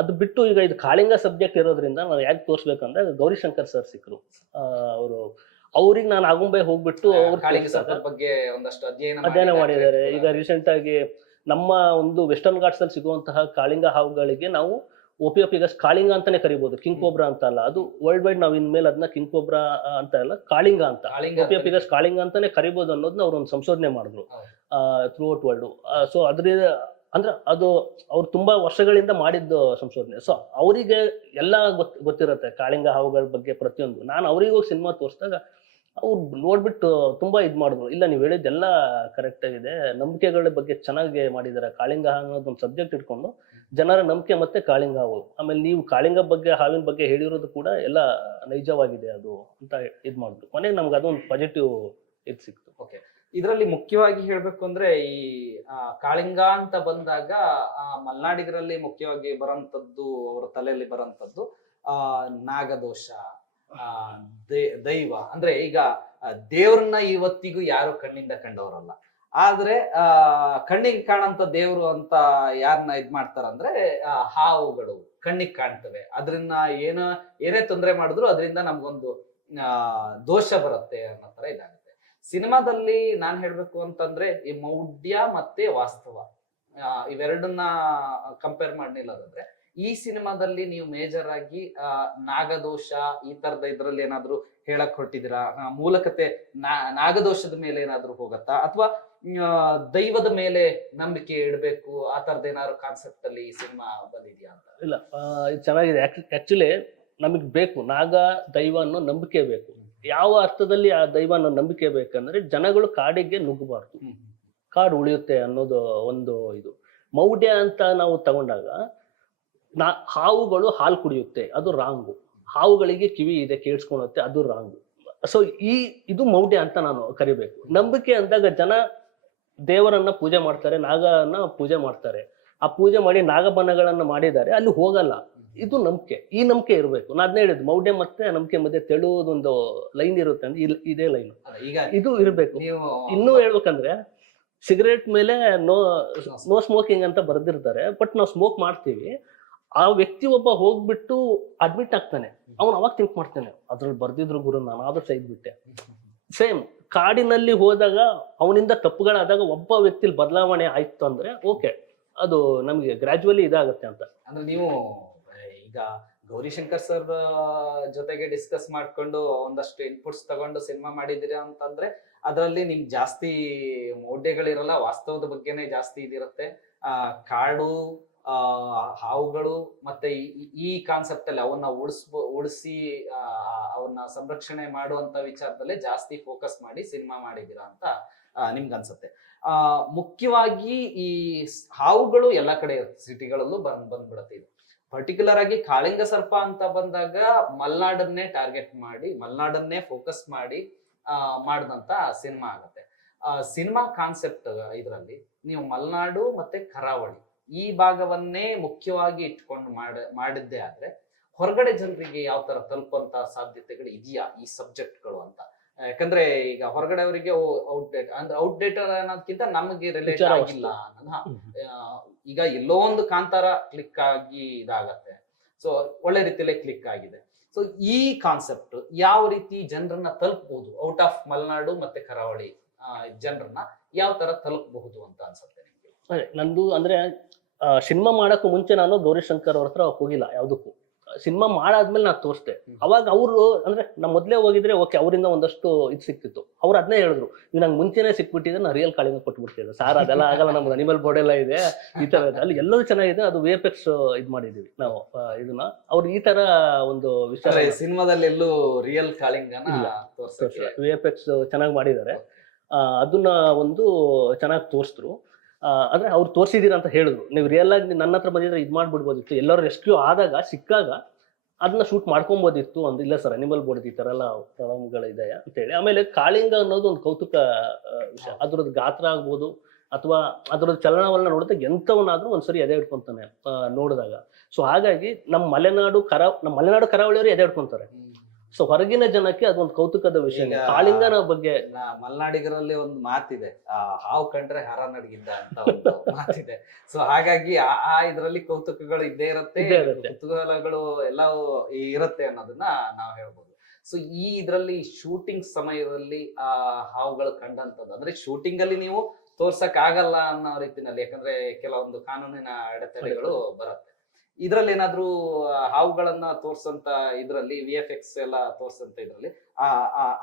ಅದು ಬಿಟ್ಟು ಈಗ ಇದು ಕಾಳಿಂಗ ಸಬ್ಜೆಕ್ಟ್ ಇರೋದ್ರಿಂದ ನಾವು ಯಾಕೆ ತೋರಿಸ್ಬೇಕಂದ್ರೆ ಗೌರಿಶಂಕರ್ ಸರ್ ಸಿಕ್ಕರು. ಅವ್ರಿಗೆ ನಾನು ಆಗುಂಬೆ ಹೋಗ್ಬಿಟ್ಟು ಬಗ್ಗೆ ಒಂದಷ್ಟು ಅಧ್ಯಯನ ಮಾಡಿದ್ದಾರೆ. ಈಗ ರೀಸೆಂಟ್ ಆಗಿ ನಮ್ಮ ಒಂದು ವೆಸ್ಟರ್ನ್ ಘಾಟ್ಸ್ ಅಲ್ಲಿ ಸಿಗುವಂತಹ ಕಾಳಿಂಗ ಹಾವುಗಳಿಗೆ ನಾವು OPF ಕಾಳಿಂಗ ಅಂತಾನೆ ಕರಿಬಹುದು, ಕಿಂಗ್ ಕೋಬ್ರಾ ಅಂತ ಅಲ್ಲ. ಅದು ವರ್ಲ್ಡ್ ವೈಡ್ ನಾವು ಇನ್ಮೇಲೆ ಅದನ್ನ ಕಿಂಗ್ ಕೋಬ್ರಾ ಅಂತ ಅಲ್ಲ, ಕಾಳಿಂಗ ಅಂತ OPF ಕಾಳಿಂಗ ಅಂತಾನೆ ಕರಿಬಹುದು ಅನ್ನೋದನ್ನ ಅವ್ರು ಒಂದು ಸಂಶೋಧನೆ ಮಾಡಿದ್ರು ಥ್ರೂ ಔಟ್ ವರ್ಲ್ಡ್. ಸೊ ಅದ್ರಿಂದ ಅಂದ್ರೆ ಅದು ಅವ್ರು ತುಂಬಾ ವರ್ಷಗಳಿಂದ ಮಾಡಿದ್ದು ಸಂಶೋಧನೆ. ಸೊ ಅವರಿಗೆ ಎಲ್ಲ ಗೊತ್ತಿರುತ್ತೆ ಕಾಳಿಂಗ ಹಾವುಗಳ ಬಗ್ಗೆ ಪ್ರತಿಯೊಂದು. ನಾನು ಅವ್ರಿಗೆ ಹೋಗಿ ಸಿನಿಮಾ ತೋರಿಸಿದಾಗ ಅವ್ರು ನೋಡ್ಬಿಟ್ಟು ತುಂಬಾ ಇದ್ ಮಾಡಿದ್ರು, ಇಲ್ಲ ನೀವು ಹೇಳಿದ್ದೆಲ್ಲ ಕರೆಕ್ಟ್ ಆಗಿದೆ, ನಂಬಿಕೆಗಳ ಬಗ್ಗೆ ಚೆನ್ನಾಗಿ ಮಾಡಿದ್ದಾರೆ. ಕಾಳಿಂಗ ಅನ್ನೋದೊಂದು ಸಬ್ಜೆಕ್ಟ್ ಇಟ್ಕೊಂಡು ಜನರ ನಂಬಿಕೆ ಮತ್ತೆ ಕಾಳಿಂಗ ಹಾವು, ಆಮೇಲೆ ನೀವು ಕಾಳಿಂಗ ಬಗ್ಗೆ ಹಾವಿನ ಬಗ್ಗೆ ಹೇಳಿರೋದು ಕೂಡ ಎಲ್ಲ ನೈಜವಾಗಿದೆ ಅದು ಅಂತ ಇದ್ ಮಾಡಿದ್ರು. ಕೊನೆಗೆ ನಮ್ಗೆ ಅದೊಂದು ಪಾಸಿಟಿವ್ ಇದ್ ಸಿಕ್ತು. ಓಕೆ, ಇದರಲ್ಲಿ ಮುಖ್ಯವಾಗಿ ಹೇಳ್ಬೇಕು ಅಂದ್ರೆ ಈ ಕಾಳಿಂಗ ಅಂತ ಬಂದಾಗ ಮಲ್ನಾಡಿಗರಲ್ಲಿ ಮುಖ್ಯವಾಗಿ ಬರೋಂಥದ್ದು, ಅವರ ತಲೆಯಲ್ಲಿ ಬರೋಂಥದ್ದು ನಾಗದೋಷ, ದೈವ. ಅಂದ್ರೆ ಈಗ ದೇವ್ರನ್ನ ಇವತ್ತಿಗೂ ಯಾರು ಕಣ್ಣಿಂದ ಕಂಡವರಲ್ಲ, ಆದ್ರೆ ಕಣ್ಣಿಗೆ ಕಾಣಂತ ದೇವ್ರು ಅಂತ ಯಾರನ್ನ ಇದ್ ಮಾಡ್ತಾರಂದ್ರೆ ಹಾವುಗಳು ಕಣ್ಣಿಗೆ ಕಾಣ್ತವೆ. ಅದ್ರಿಂದ ಏನೇ ತೊಂದರೆ ಮಾಡಿದ್ರು ಅದರಿಂದ ನಮ್ಗೊಂದು ದೋಷ ಬರುತ್ತೆ ಅನ್ನೋ ತರ ಇದಾಗುತ್ತೆ. ಸಿನಿಮಾದಲ್ಲಿ ನಾನ್ ಹೇಳ್ಬೇಕು ಅಂತಂದ್ರೆ ಈ ಮೌಢ್ಯ ಮತ್ತೆ ವಾಸ್ತವ ಇವೆರಡನ್ನ ಕಂಪೇರ್ ಮಾಡ್ಲಿಲ್ಲದಂದ್ರೆ ಈ ಸಿನಿಮಾದಲ್ಲಿ ನೀವು ಮೇಜರ್ ಆಗಿ ನಾಗದೋಷ ಈ ತರದ ಇದ್ರಲ್ಲಿ ಏನಾದ್ರು ಹೇಳಕ್ ಹೊರಟಿದ್ದೀರಾ? ಮೂಲಕತೆ ನಾಗದೋಷದ ಮೇಲೆ ಏನಾದ್ರು ಹೋಗತ್ತಾ, ಅಥವಾ ದೈವದ ಮೇಲೆ ನಂಬಿಕೆ ಇಡಬೇಕು ಆ ತರದ ಏನಾದ್ರು ಕಾನ್ಸೆಪ್ಟ್ ಅಲ್ಲಿ ಈ ಸಿನಿಮಾ ಬಂದಿದ್ಯಾ ಅಂತ? ಇಲ್ಲ, ಇದು ಚೆನ್ನಾಗಿದೆ. ಆಕ್ಚುಲಿ ನಮಗ್ ಬೇಕು ನಾಗ ದೈವ ಅನ್ನೋ ನಂಬಿಕೆ ಬೇಕು. ಯಾವ ಅರ್ಥದಲ್ಲಿ ಆ ದೈವ ಅನ್ನೋ ನಂಬಿಕೆ ಬೇಕಂದ್ರೆ ಜನಗಳು ಕಾಡಿಗೆ ನುಗ್ಗಬಾರ್ದು, ಕಾಡು ಉಳಿಯುತ್ತೆ ಅನ್ನೋದು ಒಂದು ಇದು. ಮೌಢ್ಯ ಅಂತ ನಾವು ತಗೊಂಡಾಗ ಹಾವುಗಳು ಹಾಲು ಕುಡಿಯುತ್ತೆ, ಅದು ರಾಂಗು. ಹಾವುಗಳಿಗೆ ಕಿವಿ ಇದೆ ಕೇಳಿಸ್ಕೊಳುತ್ತೆ, ಅದು ರಾಂಗು. ಸೊ ಇದು ಮೌಢ್ಯ ಅಂತ ನಾನು ಕರಿಬೇಕು. ನಂಬಿಕೆ ಅಂದಾಗ ಜನ ದೇವರನ್ನ ಪೂಜೆ ಮಾಡ್ತಾರೆ, ನಾಗನ ಪೂಜೆ ಮಾಡ್ತಾರೆ. ಆ ಪೂಜೆ ಮಾಡಿ ನಾಗಬಣ್ಣಗಳನ್ನ ಮಾಡಿದ್ದಾರೆ, ಅಲ್ಲಿ ಹೋಗಲ್ಲ. ಇದು ನಂಬಿಕೆ. ಈ ನಂಬಿಕೆ ಇರಬೇಕು. ನಾನು ಅದನ್ನೇ ಹೇಳಿದ್ದು, ಮೌಢ್ಯ ಮತ್ತೆ ನಂಬಿಕೆ ಮಧ್ಯೆ ತೆಳುವುದೊಂದು ಲೈನ್ ಇರುತ್ತೆ ಅಂದ್ರೆ ಇದೇ ಲೈನ್ ಇದು ಇರ್ಬೇಕು. ಇನ್ನೂ ಹೇಳ್ಬೇಕಂದ್ರೆ ಸಿಗರೇಟ್ ಮೇಲೆ ನೋ ಸ್ಮೋಕಿಂಗ್ ಅಂತ ಬರ್ದಿರ್ತಾರೆ, ಬಟ್ ನಾವು ಸ್ಮೋಕ್ ಮಾಡ್ತೀವಿ. ಆ ವ್ಯಕ್ತಿ ಒಬ್ಬ ಹೋಗ್ಬಿಟ್ಟು ಅಡ್ಮಿಟ್ ಆಗ್ತಾನೆ, ಅವನು ಅವಾಗ ಥಿಂಕ್ ಮಾಡ್ತಾನೆ ಅದ್ರಲ್ಲಿ ಬರ್ದಿದ್ರು ಗುರು, ನಾನು ಆದ್ರೂ ಸೈದ್ ಬಿಟ್ಟೆ. ಸೇಮ್ ಕಾಡಿನಲ್ಲಿ ಹೋದಾಗ ಅವನಿಂದ ತಪ್ಪುಗಳಾದಾಗ ಒಬ್ಬ ವ್ಯಕ್ತಿಲಿ ಬದಲಾವಣೆ ಆಯ್ತು ಅಂದ್ರೆ ಓಕೆ, ಅದು ನಮ್ಗೆ ಗ್ರಾಜುವಲಿ ಇದಾಗುತ್ತೆ ಅಂತ. ಅಂದ್ರೆ ನೀವು ಈಗ ಗೌರಿಶಂಕರ್ ಸರ್ ಜೊತೆಗೆ ಡಿಸ್ಕಸ್ ಮಾಡ್ಕೊಂಡು ಒಂದಷ್ಟು ಇನ್ಪುಟ್ಸ್ ತಗೊಂಡು ಸಿನಿಮಾ ಮಾಡಿದಿರಾ ಅಂತಂದ್ರೆ ಅದರಲ್ಲಿ ನಿಮ್ಗೆ ಜಾಸ್ತಿ ಮೌಢ್ಯಗಳಿರಲ್ಲ, ವಾಸ್ತವದ ಬಗ್ಗೆನೇ ಜಾಸ್ತಿ ಇದಿರುತ್ತೆ. ಕಾಡು ಹಾವುಗಳು ಮತ್ತೆ ಈ ಕಾನ್ಸೆಪ್ಟ್ ಅಲ್ಲಿ ಅವನ್ನ ಉಳಿಸಿ ಅವನ್ನ ಸಂರಕ್ಷಣೆ ಮಾಡುವಂತ ವಿಚಾರದಲ್ಲೇ ಜಾಸ್ತಿ ಫೋಕಸ್ ಮಾಡಿ ಸಿನಿಮಾ ಮಾಡಿದೀರಾ ಅಂತ ನಿಮ್ಗೆ ಅನ್ಸುತ್ತೆ. ಮುಖ್ಯವಾಗಿ ಈ ಹಾವುಗಳು ಎಲ್ಲ ಕಡೆ ಸಿಟಿಗಳಲ್ಲೂ ಬಂದ್ಬಿಡುತ್ತೆ. ಇದು ಪರ್ಟಿಕ್ಯುಲರ್ ಆಗಿ ಕಾಳಿಂಗ ಸರ್ಪ ಅಂತ ಬಂದಾಗ ಮಲ್ನಾಡನ್ನೇ ಟಾರ್ಗೆಟ್ ಮಾಡಿ, ಮಲ್ನಾಡನ್ನೇ ಫೋಕಸ್ ಮಾಡಿ ಮಾಡಿದಂತ ಸಿನಿಮಾ ಆಗುತ್ತೆ. ಸಿನಿಮಾ ಕಾನ್ಸೆಪ್ಟ್ ಇದರಲ್ಲಿ ನೀವು ಮಲ್ನಾಡು ಮತ್ತೆ ಕರಾವಳಿ ಈ ಭಾಗವನ್ನೇ ಮುಖ್ಯವಾಗಿ ಇಟ್ಕೊಂಡು ಮಾಡಿದ್ದೆ ಆದ್ರೆ ಹೊರಗಡೆ ಜನರಿಗೆ ಯಾವ ತರ ತಲುಪುವಂತ ಸಾಧ್ಯತೆಗಳು ಇದೆಯಾ ಈ ಸಬ್ಜೆಕ್ಟ್ಗಳು ಅಂತ? ಯಾಕಂದ್ರೆ ಈಗ ಹೊರಗಡೆ ಅವರಿಗೆ ಔಟ್ಡೇಟ್ ಅನ್ನೋದಕ್ಕಿಂತ ನಮಗೆ ರಿಲೇಟ್ ಆಗಿಲ್ಲ ಅನ್ನೋದು. ಈಗ ಎಲ್ಲೋ ಒಂದು ಕಾಂತಾರ ಕ್ಲಿಕ್ ಆಗಿ ಇದಾಗತ್ತೆ, ಸೊ ಒಳ್ಳೆ ರೀತಿಯಲ್ಲೇ ಕ್ಲಿಕ್ ಆಗಿದೆ. ಸೊ ಈ ಕಾನ್ಸೆಪ್ಟ್ ಯಾವ ರೀತಿ ಜನರನ್ನ ತಲುಪಬಹುದು, ಔಟ್ ಆಫ್ ಮಲೆನಾಡು ಮತ್ತೆ ಕರಾವಳಿ ಜನರನ್ನ ಯಾವ ತರ ತಲುಪಬಹುದು ಅಂತ ಅನ್ಸುತ್ತೆ ನಿಮ್ಗೆ? ಅದೇ ನಂದು ಅಂದ್ರೆ ಸಿನಿಮಾ ಮಾಡಕ್ಕೂ ಮುಂಚೆ ನಾನು ಗೌರಿಶಂಕರ್ ಅವ್ರ ಹತ್ರ ಹೋಗಿಲ್ಲ ಯಾವ್ದಕ್ಕೂ. ಸಿನಿಮಾ ಮಾಡಾದ್ಮೇಲೆ ನಾನು ತೋರಿಸ್ದೆ. ಅವಾಗ ಅವರು ಅಂದ್ರೆ ನಾ ಮೊದ್ಲೇ ಹೋಗಿದ್ರೆ ಓಕೆ, ಅವರಿಂದ ಒಂದಷ್ಟು ಇದು ಸಿಕ್ತಿತ್ತು. ಅವ್ರು ಅದನ್ನೇ ಹೇಳಿದ್ರು, ಇವ್ ನಂಗೆ ಮುಂಚೆನೆ ಸಿಕ್ಬಿಟ್ಟಿದ್ರೆ ನಾ ರಿಯಲ್ ಕಾಳಿಂಗ ಕೊಟ್ಬಿಡ್ತಿದ್ದೆ ಸಾರ್, ಅದೆಲ್ಲ ಆಗಲ್ಲ, ನಮ್ದು ಅನಿಮಲ್ ಬೋರ್ಡ್ ಎಲ್ಲ ಇದೆ, ಈ ತರ ಅಲ್ಲಿ ಎಲ್ಲವೂ ಚೆನ್ನಾಗಿದೆ, ಅದು VFX ಇದ್ ಮಾಡಿದೀವಿ ನಾವು ಇದನ್ನ. ಅವ್ರು ಈ ತರ ಒಂದು ವಿಚಾರ ಸಿನಿಮಾದಲ್ಲಿ ಎಲ್ಲೂ ರಿಯಲ್ ಕಾಳಿಂಗನ ತೋರಿಸ್ತಾರೆ, VFX ಚೆನ್ನಾಗಿ ಮಾಡಿದ್ದಾರೆ. ಅದನ್ನ ಒಂದು ಚೆನ್ನಾಗಿ ತೋರಿಸಿದ್ರು. ಅಂದ್ರೆ ಅವ್ರು ತೋರಿಸಿದೀರ ಅಂತ ಹೇಳಿದ್ರು. ನೀವು ರಿಯಲ್ ಆಗಿ ನನ್ನ ಹತ್ರ ಬಂದಿದ್ರೆ ಇದು ಮಾಡ್ಬಿಡ್ಬೋದಿತ್ತು, ಎಲ್ಲರೂ ರೆಸ್ಕ್ಯೂ ಆದಾಗ ಸಿಕ್ಕಾಗ ಅದನ್ನ ಶೂಟ್ ಮಾಡ್ಕೊಬೋದಿತ್ತು ಒಂದು. ಇಲ್ಲ ಸರ್, ಅನಿಮಲ್ ಬೋರ್ಡ್ ಈ ತರ ಎಲ್ಲ ಪ್ರಾಬ್ಲಮ್ಗಳಿದೆ ಅಂತ ಹೇಳಿ. ಆಮೇಲೆ ಕಾಳಿಂಗ ಅನ್ನೋದು ಒಂದು ಕೌತುಕ ವಿಷಯ. ಅದ್ರದ್ದು ಗಾತ್ರ ಆಗ್ಬೋದು ಅಥವಾ ಅದ್ರದ್ದು ಚಲನವಲನ ನೋಡಿದಾಗ ಎಂಥವನ್ನಾದ್ರೂ ಒಂದ್ಸರಿ ಎದೆ ಹಿಡ್ಕೊಂತಾನೆ ನೋಡಿದಾಗ. ಸೊ ಹಾಗಾಗಿ ನಮ್ಮ ಮಲೆನಾಡು ಕರಾವಳಿಯವರು ಎದೆ ಹಿಡ್ಕೊಂತಾರೆ. ಸೊ ಹೊರಗಿನ ಜನಕ್ಕೆ ಅದೊಂದು ಕೌತುಕದ ವಿಷಯ. ಕಾಳಿಂಗನ ಬಗ್ಗೆ ಮಲೆನಾಡಿಗರಲ್ಲಿ ಒಂದು ಮಾತಿದೆ, ಹಾವು ಕಂಡ್ರೆ ಹರ ನಡಗಿದ್ದ ಅಂತ ಒಂದು ಮಾತಿದೆ. ಸೊ ಹಾಗಾಗಿ ಆ ಇದ್ರಲ್ಲಿ ಕೌತುಕಗಳು ಇದ್ದೇ ಇರುತ್ತೆ, ಕುತೂಹಲಗಳು ಎಲ್ಲವೂ ಇರುತ್ತೆ ಅನ್ನೋದನ್ನ ನಾವು ಹೇಳ್ಬೋದು. ಸೊ ಈ ಇದ್ರಲ್ಲಿ ಶೂಟಿಂಗ್ ಸಮಯದಲ್ಲಿ ಹಾವುಗಳು ಕಂಡಂತದ್ದು ಅಂದ್ರೆ ಶೂಟಿಂಗ್ ಅಲ್ಲಿ ನೀವು ತೋರ್ಸಕ್ ಆಗಲ್ಲ ಅನ್ನೋ ರೀತಿನಲ್ಲಿ, ಯಾಕಂದ್ರೆ ಕೆಲವೊಂದು ಕಾನೂನಿನ ಅಡೆತಡೆಗಳು ಬರುತ್ತೆ. ಇದ್ರಲ್ಲಿ ಏನಾದ್ರೂ ಹಾವುಗಳನ್ನ ತೋರ್ಸಂತ ಇದ್ರಲ್ಲಿ VFX ಎಲ್ಲ ತೋರ್ಸಂತ ಇದ್ರಲ್ಲಿ ಆ